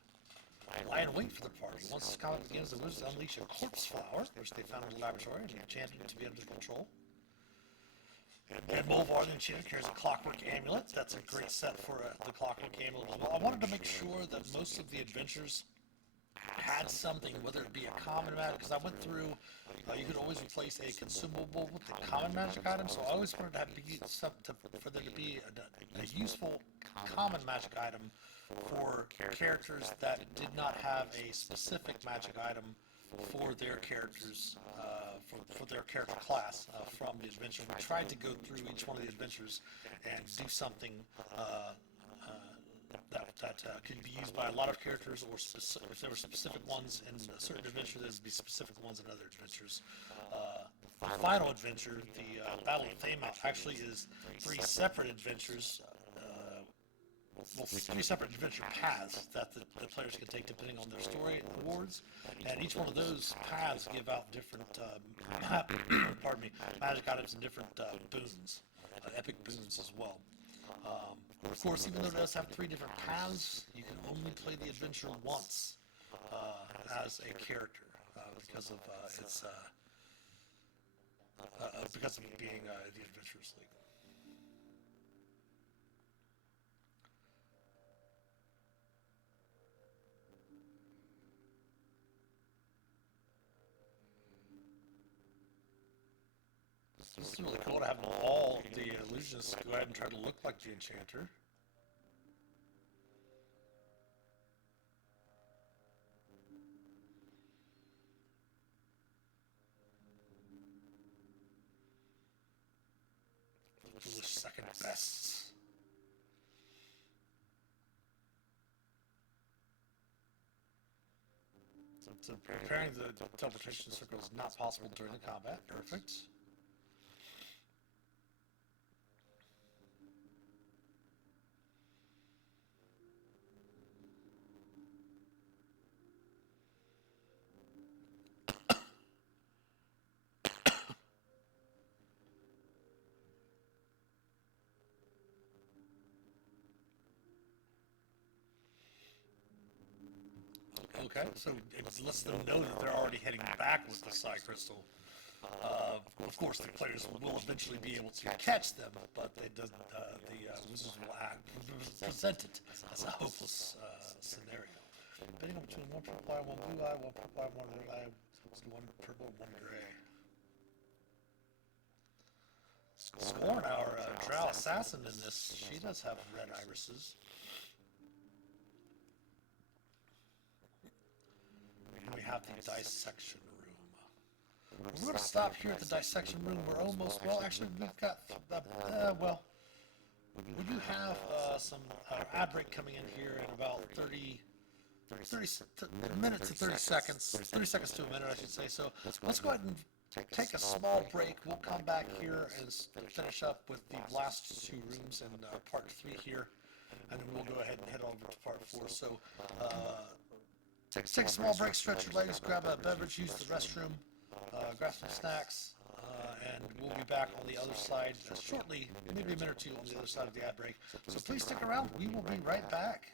lie in wait for the party. Once this combat begins, the wizards unleash a corpse flower, which they found in the laboratory and enchanted to be under control. And Boar the Enchanter carries a clockwork amulet. That's a great set for the clockwork amulet as well. I wanted to make sure that most of the adventures had something, whether it be a common magic, because I went through, you could always replace a consumable with a common magic item, so I always wanted to have for there to be a useful common magic item for characters that did not have a specific magic item for their characters, for their character class from the adventure. We tried to go through each one of the adventures and do something that could be used by a lot of characters, or if there were specific ones in a certain adventure, there'd be specific ones in other adventures. The final adventure, the Battle of Thamount, actually is three separate adventures. Three separate adventure paths that the players can take depending on their story awards, and each one of those paths give out different, pardon me, magic items and different boons, epic boons as well. Of course, even though it does have three different paths, you can only play the adventure once as a character because of because of it being the Adventurers League. This is really cool to have all the illusionists go ahead and try to look like the Enchanter. The second best. So preparing the teleportation circle is not possible during the combat. Perfect. Okay, so it lets them know that they're already heading back with the Psy Crystal. Of course, the players will eventually be able to catch them, but the wizards will present it as a hopeless scenario. Betting on between one purple eye, one blue eye, one purple eye, one red eye, one purple, one gray. Scorn, our drow assassin in this, she does have red irises. And we have the dissection room. We're going to stop here at the dissection room. We're almost, well, actually, we've got, well, we do have some ad break coming in here in about 30 minutes to 30 seconds, 30 seconds to a minute, I should say. So let's go ahead and take a small break. We'll come back here and finish up with the last two rooms in part 3 here, and then we'll go ahead and head over to part 4. So take a small break, stretch your legs, grab a beverage, use the restroom, grab some snacks, and we'll be back on the other side shortly, maybe a minute or two on the other side of the ad break. So please stick around. We will be right back.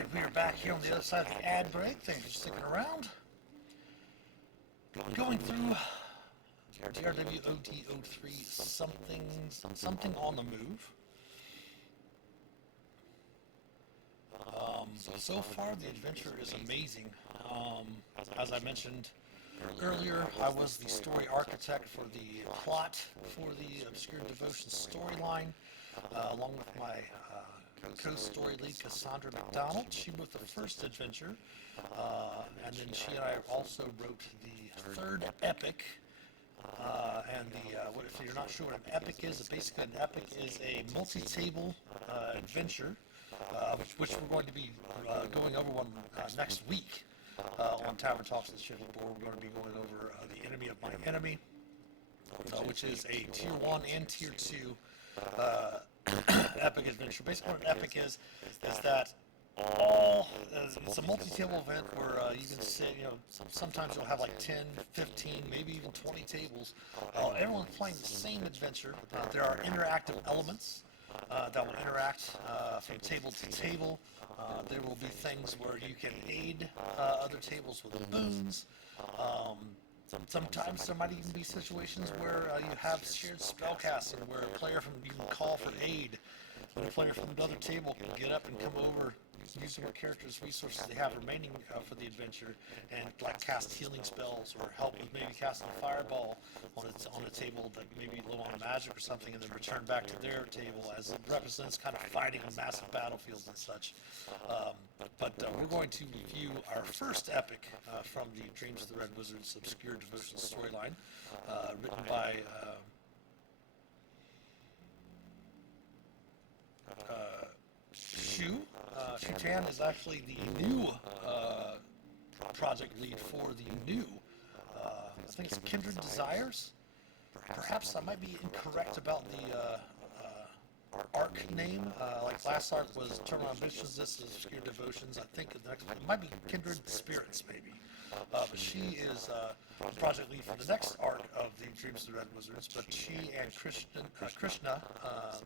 Alright, we are back here on the other side of the ad break. Thanks for sticking around. Going through DRW OD03 something on the move. So far the adventure is amazing. As I mentioned earlier, I was the story architect for the plot for the Obscure Devotion storyline, along with my co-story lead Cassandra McDonald. She wrote the first adventure, and then she and I also wrote the third epic. If you're not sure what an epic is, basically an epic is a multi-table adventure, which we're going to be going over one next week on Tavern Talks with Shifty Boar. We're going to be going over the enemy of my enemy, which is a tier 1 and tier 2 epic adventure. Basically what an epic is that it's a multi-table event where you can sit, sometimes you'll have like 10, 15, maybe even 20 tables. Everyone's playing the same adventure. There are interactive elements that will interact from table to table. There will be things where you can aid other tables with boons. Sometimes there might even be situations where you have shared spellcasting, where a player you can call for aid, and a player from another table can get up and come over using what characters' resources they have remaining for the adventure, and like cast healing spells or help with maybe casting a fireball on a table that may be low on magic or something, and then return back to their table as it represents kind of fighting on massive battlefields and such. But we're going to review our first epic from the Dreams of the Red Wizard's Obscure Devotion storyline, written by Shu. Shu Tan is actually the new project lead for the new, I think it's Kindred Desires. Perhaps I might be incorrect about the arc name. Like last arc was Terminal Ambitions, this is Obscure Devotions. I think the next one, it might be Kindred Spirits, maybe. But she is project lead for the next arc of the Dreams of the Red Wizards. But she and Krishna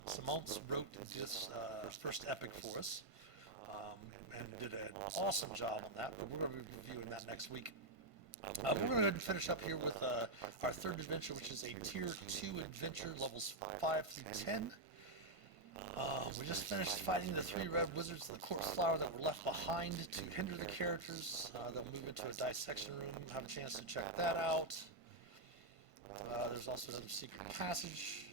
Simons wrote this first epic for us, and did an awesome job on that. But we're going to be reviewing that next week. We're going to go ahead and finish up here with our third adventure, which is a Tier 2 adventure, levels 5 through 10. We just finished fighting the 3 red wizards of the corpse flower that were left behind to hinder the characters. They'll move into a dissection room, have a chance to check that out. There's also another secret passage,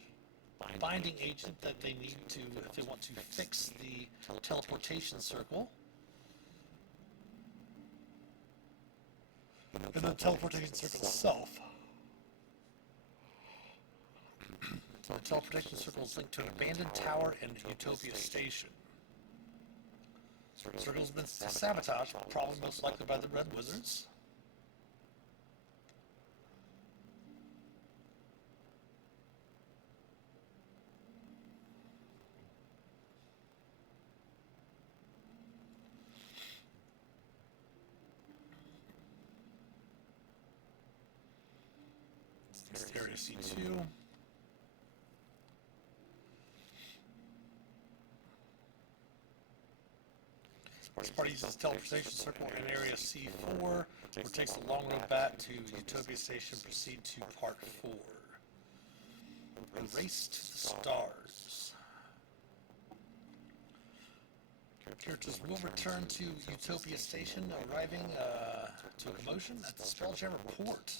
binding agent that they need to, if they want to fix the teleportation circle. And the teleportation circle itself. The teleportation circle is linked to an abandoned tower in Utopia Station. The circle has been sabotaged, probably most likely by the Red Wizards. Area C2. This party uses teleportation circle in area C4, where it takes the long road back to Utopia Station, proceed to part 4. The race to the stars. Characters will return to Utopia Station, arriving to a commotion at the Spelljammer port.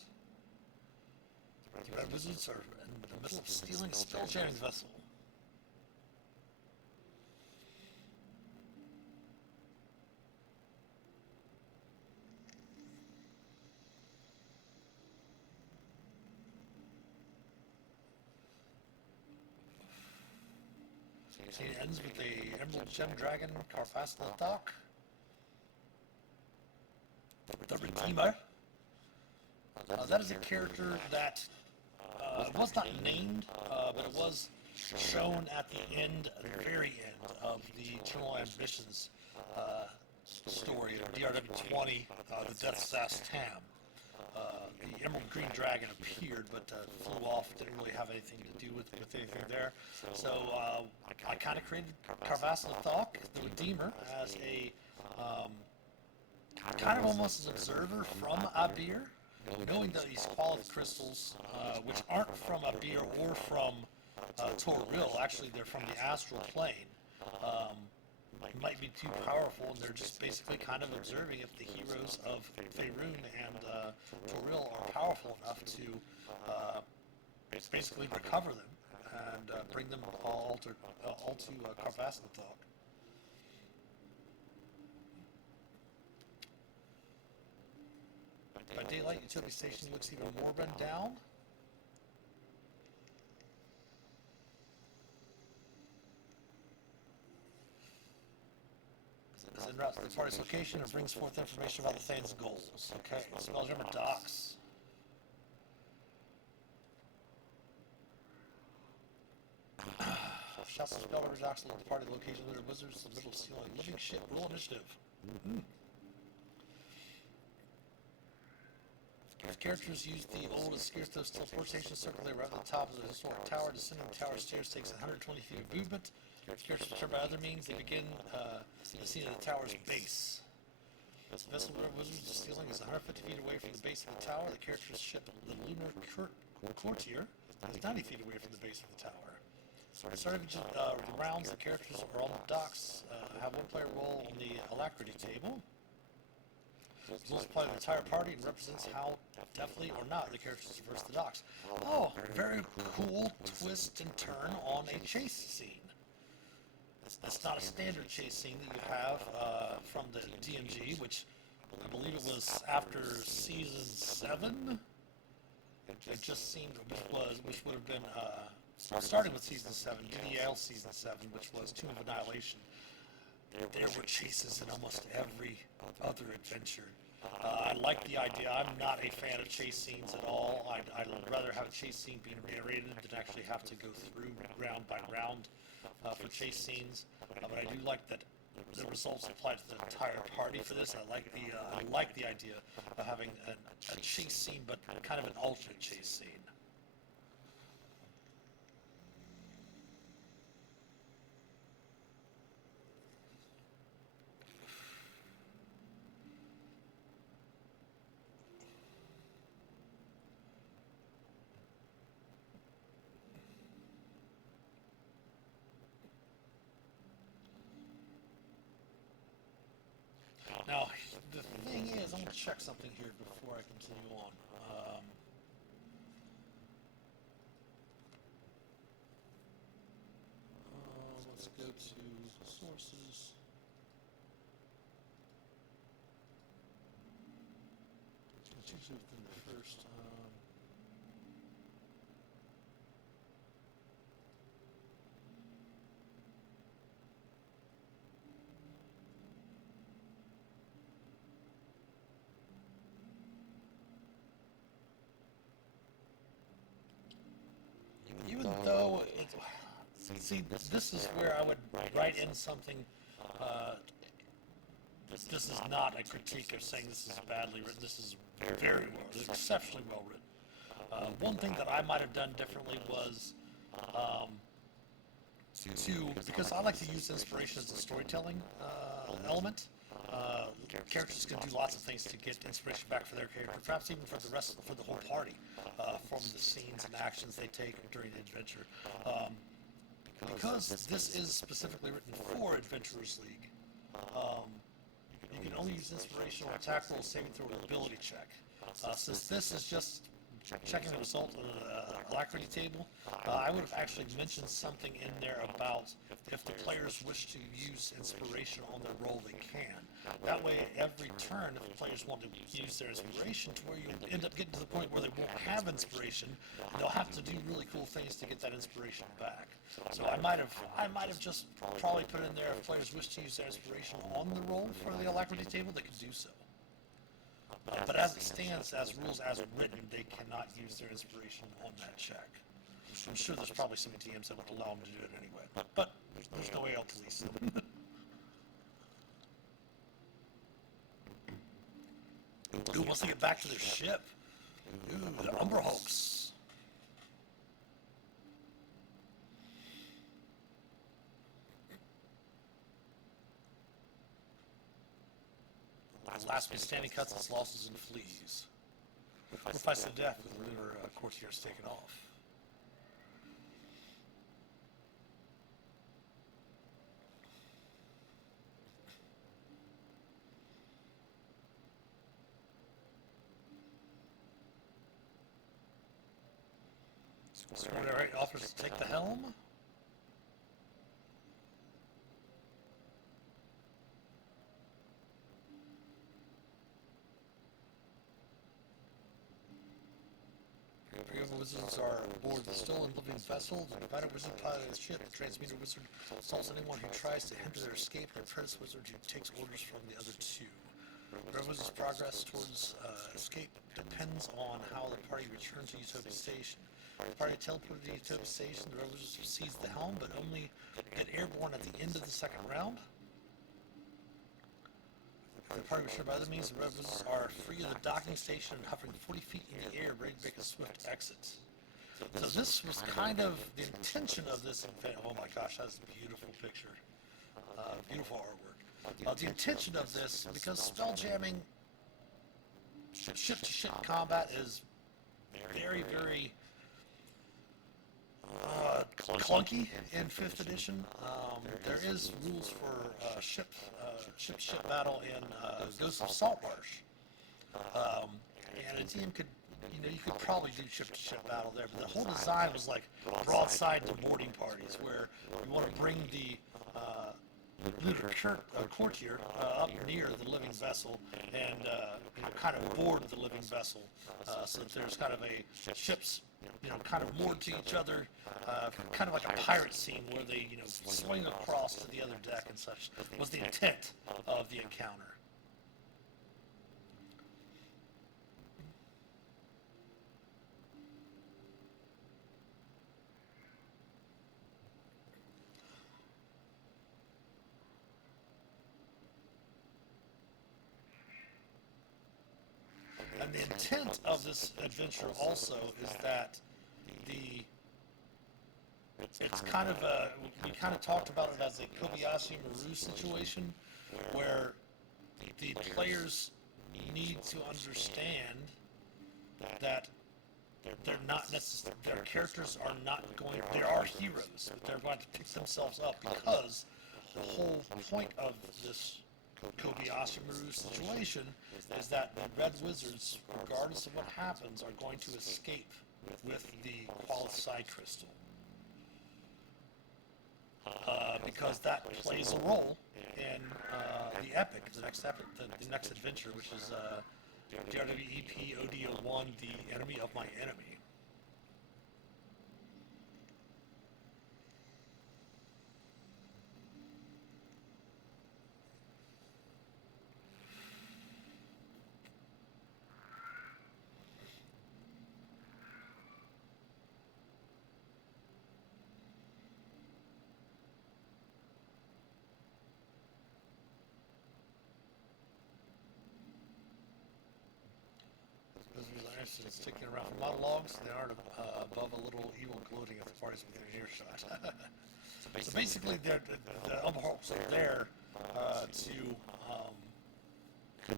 The Red Wizards are in the middle of stealing a spelljamming vessel. See, it ends with the Emerald Gem Dragon Carfasla Dock. The Redeemer. That is a character that was not named, but it was shown at the end, the very end of the Eternal Ambitions story of DRW 20, the Death Sass Tam. The Emerald Green Dragon appeared, but flew off, didn't really have anything to do with anything there. So I kind of created Carvasla Thok, the Redeemer, as a um, kind of almost an observer from Abir, knowing that these quality crystals, which aren't from Abir or from Toril, actually they're from the astral plane, um, might be too powerful, and they're just basically kind of observing if the heroes of Faerun and Toril are powerful enough to basically recover them and bring them all to Carvasnathog. By daylight, utility station looks even more run down. As en route to the party's location, it brings forth information about the Thane's goals. Okay, spells remember docks. Shouts to spell remember docks at the party location. Little wizards in the middle of stealing living shit. Roll initiative. If characters use the old Skirthos teleportation circle, they arrive at the top of the historic tower. Descending the tower stairs takes 120 feet of movement. If characters return by other means, they begin the scene of the tower's base. The vessel where wizards are stealing is 150 feet away from the base of the tower. The character's ship, the Lunar Courtier, is 90 feet away from the base of the tower. Starting with the rounds, the characters are on the docks, have one player roll on the alacrity table. Results apply to the entire party and represents how deftly or not the characters traverse the docks. Oh, very cool twist and turn on a chase scene. It's not a standard chase scene that you have from the DMG, which I believe it was after season 7. It just seemed, which would have been starting with season 7, DDL season 7, which was Tomb of Annihilation. There were chases in almost every other adventure. I like the idea. I'm not a fan of chase scenes at all. I'd rather have a chase scene being narrated than actually have to go through round by round for chase scenes. But I do like that the results apply to the entire party for this. I like the idea of having a chase scene, but kind of an alternate chase scene. Now, the thing is, I'm going to check something here before I continue on. Let's go to sources. It's usually within the first. Even though it, see, this is where I would write in something. This is not a critique of saying this is badly written. This is very well, it's exceptionally well written. One thing that I might have done differently was because I like to use inspiration as a storytelling element. Characters can do lots of things to get inspiration back for their character, perhaps even for the whole party, from the scenes and actions they take during the adventure. Because this is specifically written for Adventurers League, you can only use inspiration or attack roll, saving throw, or ability check. Since this is just checking the result of the alacrity table, I would have actually mentioned something in there about if the players wish to use inspiration on their roll, they can. That way, every turn, if the players want to use their inspiration to where you end up getting to the point where they won't have inspiration, they'll have to do really cool things to get that inspiration back. So I might have just probably put in there if players wish to use their inspiration on the roll for the alacrity table, they can do so. But as it stands, as rules as written, they cannot use their inspiration on that check. I'm sure there's probably some DMs that would allow them to do it anyway, but there's no way I'll police them. Ooh, once they get back to their ship, ooh, the Umber Hulks. Last man standing cuts its losses and flees. Or fights to death with the river courtiers taken off. Alright, offers to take the helm. Three other wizards are aboard the stolen living vessel. The divided wizard piloted the ship. The transmuter wizard assaults anyone who tries to hinder their escape, and the apprentice wizard who takes orders from the other two. The red wizard's progress towards escape depends on how the party returns to Utopia Station. The party teleported to Utopia Station. The red wizard seized the helm, but only get airborne at the end of the second round. The party returned by other means. The red wizards are free of the docking station and hovering 40 feet in the air, ready to make a swift exit. So this was kind of the intention of this event. Oh my gosh, that's a beautiful picture. Beautiful artwork. The intention of this, because spell jamming ship-to-ship combat is very, very clunky in 5th edition. There is rules for ship-to-ship battle in Ghosts of Saltmarsh. And a team could, you could probably do ship-to-ship battle there, but the whole design was like broadside to boarding parties, where you want to bring the looter courtier up near the living vessel and kind of board the living vessel, so that there's kind of a ships kind of moored to each other, kind of like a pirate scene where they swing across to the other deck and such, was the intent of the encounter. And the intent of this adventure also is that it's kind of we kind of talked about it as a Kobayashi Maru situation, where the players need to understand that they're not necessarily, their characters are not going, they are heroes, but they're going to pick themselves up, because the whole point of this Kobayashi Maru situation is that the Red Wizards, regardless of what happens, are going to escape with the Qualified Crystal. Because that plays a role in the epic, the next adventure, which is DRW ODO1, The Enemy of My Enemy. Is sticking around for monologues. They are above a little evil gloating at the parties within earshot. So basically, the Umhawks are there to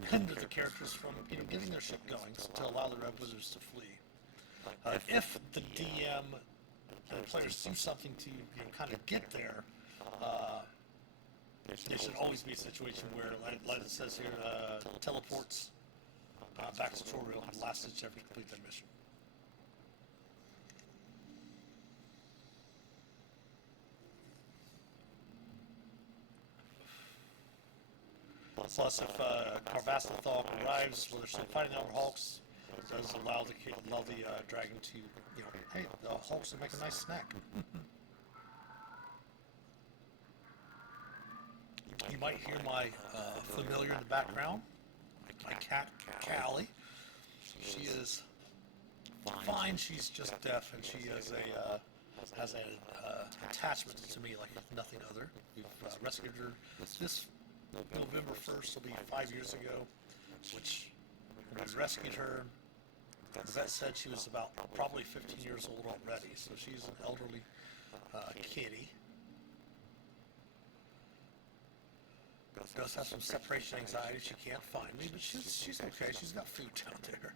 hinder the characters from getting their ship going, to allow the Red Wizards to flee. If the DM and the players do something to kind of get there, there should always be a situation where, like it says here, teleports back to tutorial and last ditch effort to complete that mission. Plus, if Carvasthal arrives while they're still fighting the other Hulks, it does allow the dragon to, hey, the Hulks will make a nice snack. You might hear my familiar in the background. My cat, Callie. She is fine. She's just deaf, and she has an attachment to me like nothing other. We've rescued her this November 1st. Will be 5 years ago, which when we rescued her, the vet said she was about probably 15 years old already. So she's an elderly kitty. Does have some separation anxiety. She can't find me, but she's okay. She's got food down there.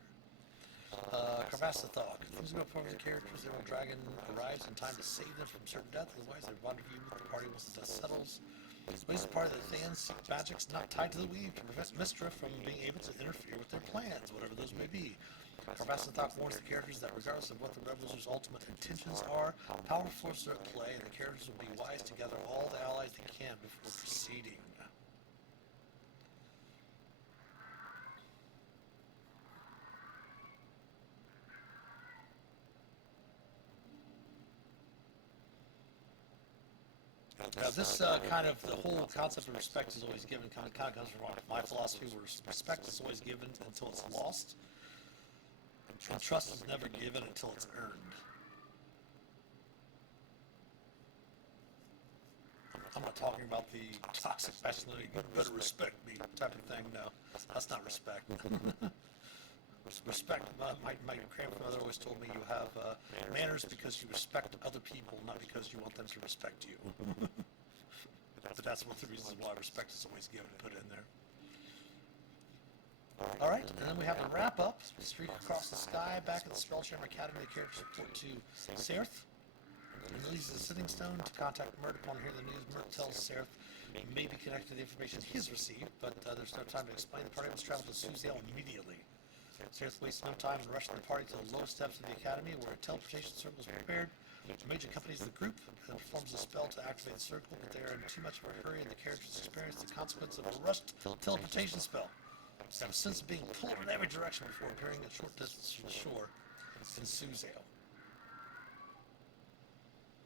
Carvassathok. Things go for the characters. Their own dragon arrives in time to save them from certain death. Otherwise, they rendezvous with the party once the dust settles. Ways the party that fans seek magics not tied to the weave to prevent Mistra from being able to interfere with their plans, whatever those may be. Carvassathok warns the characters that regardless of what the Red Wizard's ultimate intentions are, power forces are at play, and the characters will be wise to gather all the allies they can before proceeding. Now, this kind of the whole concept of respect is always given. Kind of comes from my philosophy, where respect is always given until it's lost, and trust is never given until it's earned. I'm not talking about the toxic masculinity, you better respect me type of thing. No, that's not respect. Respect. My grandfather always told me you have manners because you respect other people, not because you want them to respect you. But that's one of the reasons why respect is always given and put in there. All right, and then we have a wrap up. Streak across the sky. Back at the Spellchamber Academy, the characters report to Sereth. And releases a sitting stone to contact Mert upon hearing the news. Mert tells Sereth he may be connected to the information he's received, but there's no time to explain. The party must travel to Suzail immediately. Sereth wastes no time in rushing the party to the low steps of the academy, where a teleportation circle is prepared. Mage accompanies the group and performs a spell to activate the circle, but they are in too much of a hurry, and the characters experience the consequence of a rushed teleportation spell. They have a sense of being pulled in every direction before appearing at short distance from the shore in Suzail.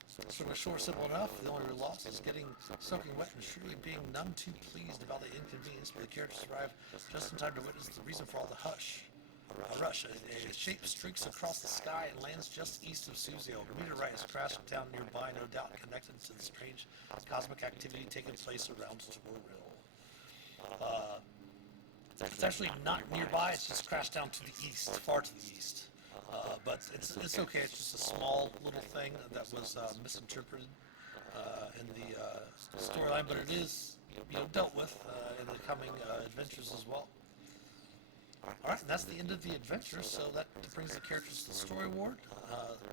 So the shore simple enough. The only real loss is getting soaking wet and surely being none too pleased about the inconvenience, but the characters arrive just in time to witness the reason for all the a rush. A shape streaks across the sky and lands just east of Suzail. A meteorite has crashed down nearby, no doubt connected to the strange cosmic activity taking place around Toril. It's actually not nearby, it's just crashed down to the east, far to the east. But it's okay, it's just a small little thing that was misinterpreted in the storyline, but it is dealt with in the coming adventures as well. Alright, and that's the end of the adventure, so that brings the characters to the story award.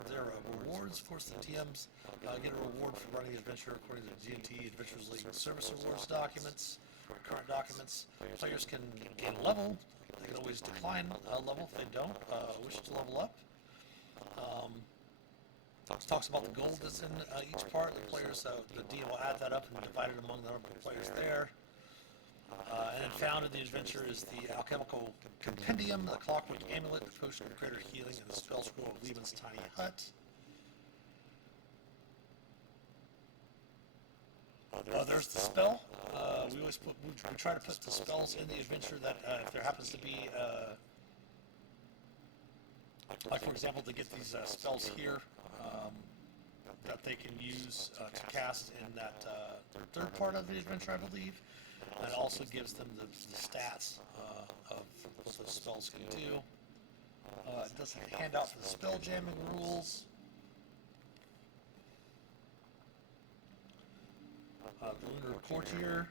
There are rewards. Of course, the TMs get a reward for running the adventure according to the D&T Adventures League Service Awards documents, current documents. Players can gain a level. They can always decline a level if they don't wish to level up. It talks about the gold that's in each part. The players, the DM will add that up and divide it among the number of players there. And then found in the adventure is the alchemical compendium, the clockwork amulet, the potion of greater healing, and the spell scroll of Leben's tiny hut. There's the spell. We try to put the spells in the adventure that if there happens to be, like for example, to get these spells here that they can use to cast in that third part of the adventure, I believe. And it also gives them the stats of what those spells can do. It does have a handout for the spell jamming rules. The Lunar Courtier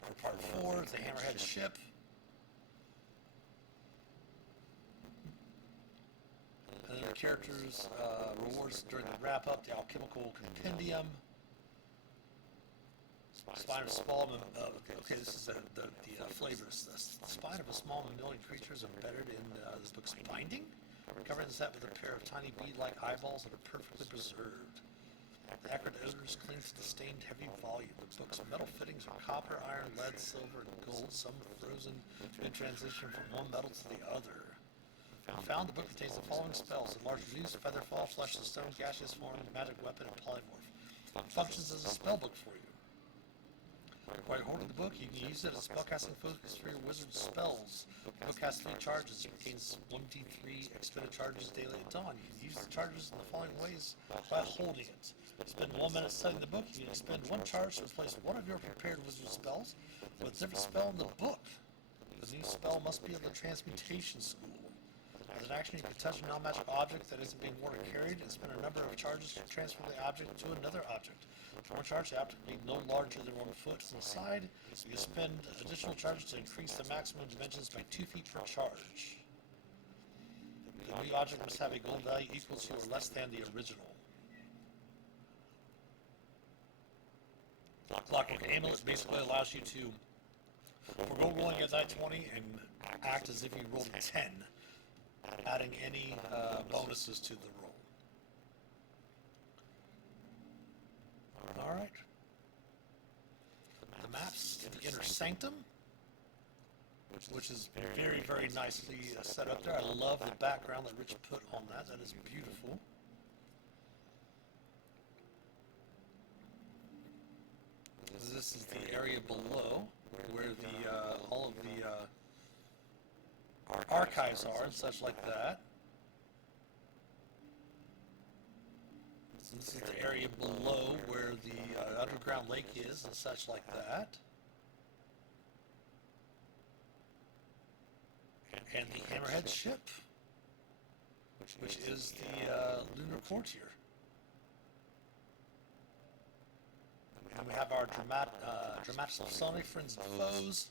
for part 4 is the Hammerhead ship. And then the characters' rewards during the wrap-up, the Alchemical Compendium. Spine of a small, okay, this is the flavors. The spine of a small mammalian creature is embedded in this book's binding, covering the set with a pair of tiny bead-like eyeballs that are perfectly preserved. The acrid odors cling to the stained heavy volume. The book's metal fittings are copper, iron, lead, silver, and gold, some frozen in transition from one metal to the other. Found the book contains the following spells: Enlarged Use, Featherfall, Flesh the Stone, Gaseous Form, Magic Weapon, and Polymorph. It functions as a spellbook for you. While you're holding the book, you can use it as spellcasting focus for your wizard's spells. The book has 3 charges. It contains 1d3 expended charges daily at dawn. You can use the charges in the following ways by holding it. Spend 1 minute studying the book. You can expend 1 charge to replace one of your prepared wizard spells with a different spell in the book. The new spell must be of the Transmutation School. As an action, you can touch a non-magic object that isn't being worn or carried and spend a number of charges to transfer the object to another object. For one charge, the object will be no larger than 1 foot on the side. You can spend additional charges to increase the maximum dimensions by 2 feet per charge. The new object must have a gold value equal to or less than the original. Clockwork Amulet basically allows you to forgo rolling at die 20 and act as if you rolled a 10, adding any bonuses to the roll. Alright. The maps to the Inner Sanctum, which is very, very nicely set up there. I love the background that Rich put on that. That is beautiful. This is the area below where the all of the archives are and such like that. This is the area below where the underground lake is and such like that. And the Hammerhead ship, which is the Lunar Courtier. And we have our dramatic Sonic friends and foes.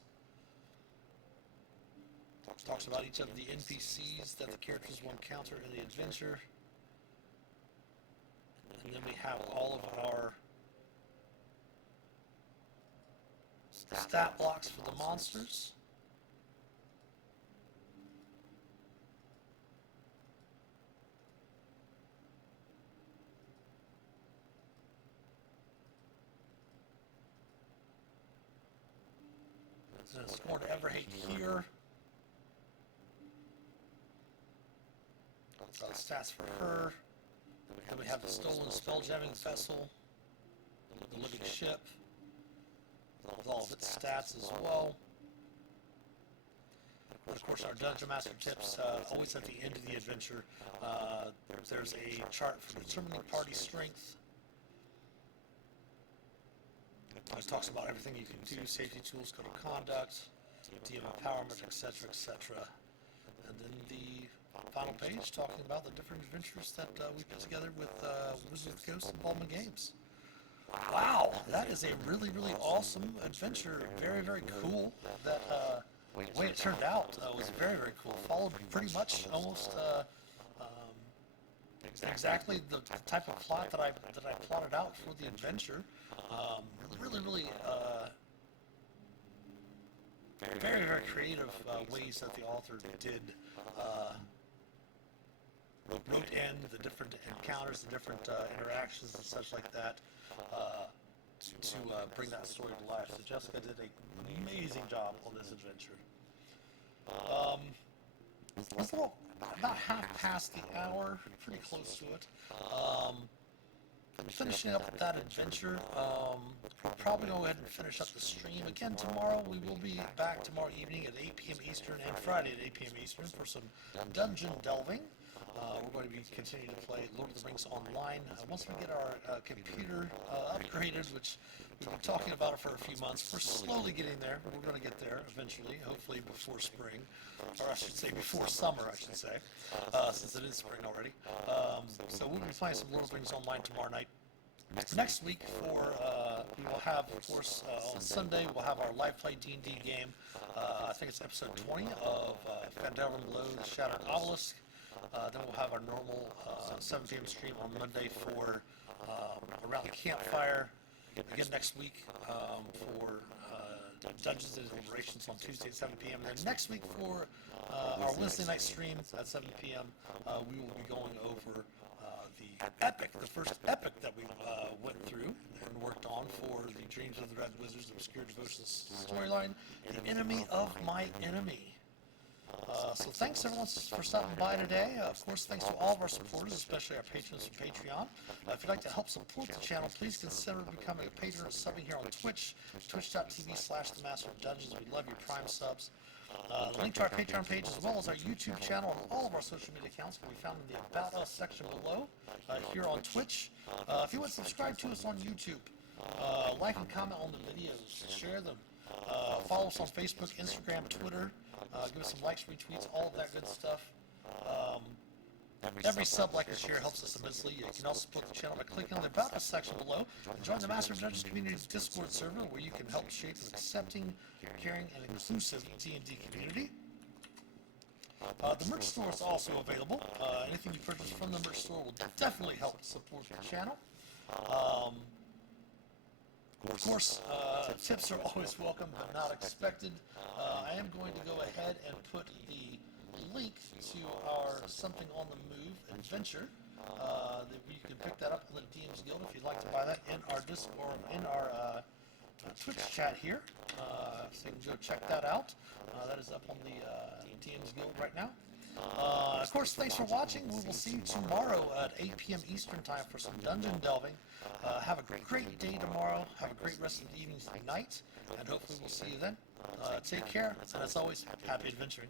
Talks about each of the NPCs that the characters will encounter in the adventure. And then we have all of our stat blocks for the monsters. Scorn to Ever Hate here. Stats for her. Then we have the Stolen Spelljamming Vessel, the Living Ship, with all of its stats as well. And of course, our Dungeon Master tips, always at the end of the adventure, there's a chart for determining party strength. It talks about everything you can do, safety tools, code of conduct, DM empowerment, etc., etc. And then the final page talking about the different adventures that we put together with Wizards of the Coast and Baldwin Games. Wow, that is a really, really awesome adventure. Very, very cool. That the way it turned out was very, very cool. Followed pretty much almost exactly the type of plot that I plotted out for the adventure. Really, really very, very creative ways that the author did wrote in the different encounters, the different interactions and such like that to bring that story to life. So Jessica did an amazing job on this adventure. It's a little, about half past the hour, pretty close to it. Finishing up that adventure, we'll probably go ahead and finish up the stream. Again, tomorrow we will be back tomorrow evening at 8 p.m. Eastern and Friday at 8 p.m. Eastern for some dungeon delving. We're going to be continuing to play Lord of the Rings Online. Once we get our computer upgraded, which we've been talking about it for a few months, we're slowly getting there, but we're going to get there eventually, hopefully before spring, or I should say before summer, I should say, since it is spring already. So we'll be playing some Lord of the Rings Online tomorrow night. Next week, we will have, of course, on Sunday, we'll have our live play D&D game. I think it's episode 20 of Fandelver Below the Shattered Obelisk. Then we'll have our normal 7 p.m. stream on Monday for Around the Campfire. Again next week for Dungeons and Deliberations on Tuesday at 7 p.m. And then next week for our Wednesday night stream at 7 p.m. We will be going over the first epic that we went through and worked on for the Dreams of the Red Wizards Obscure Devotions storyline, The Enemy of My Enemy. So thanks everyone for stopping by today. Of course, thanks to all of our supporters, especially our patrons from Patreon. If you'd like to help support the channel, please consider becoming a patron or subbing here on Twitch, twitch.tv/themasterdungeons. We love your Prime subs. The link to our Patreon page as well as our YouTube channel and all of our social media accounts can be found in the About Us section below here on Twitch. If you would subscribe to us on YouTube, like and comment on the videos, share them. Follow us on Facebook, Instagram, Twitter. Give us some likes, retweets, all of that good stuff. Um, Every sub, like, and share helps us immensely. You can also support the channel by clicking on the About Us section below and join the Master of Dungeons Community's Discord server, where you can help shape an accepting, caring, and inclusive D&D community. The merch store is also available. Anything you purchase from the merch store will definitely help support the channel. Of course, tips are always welcome but not expected. I am going to go ahead and put the link to our Something on the Move adventure. You can pick that up in the DM's Guild if you'd like to buy that in our Discord, in our Twitch chat here. So you can go check that out. That is up on the DM's Guild right now. Of course, thanks for watching. We will see you tomorrow at 8 p.m. Eastern Time for some dungeon delving. Have a great day tomorrow. Have a great rest of the evening and night. And hopefully we'll see you then. Take care. And as always, happy adventuring.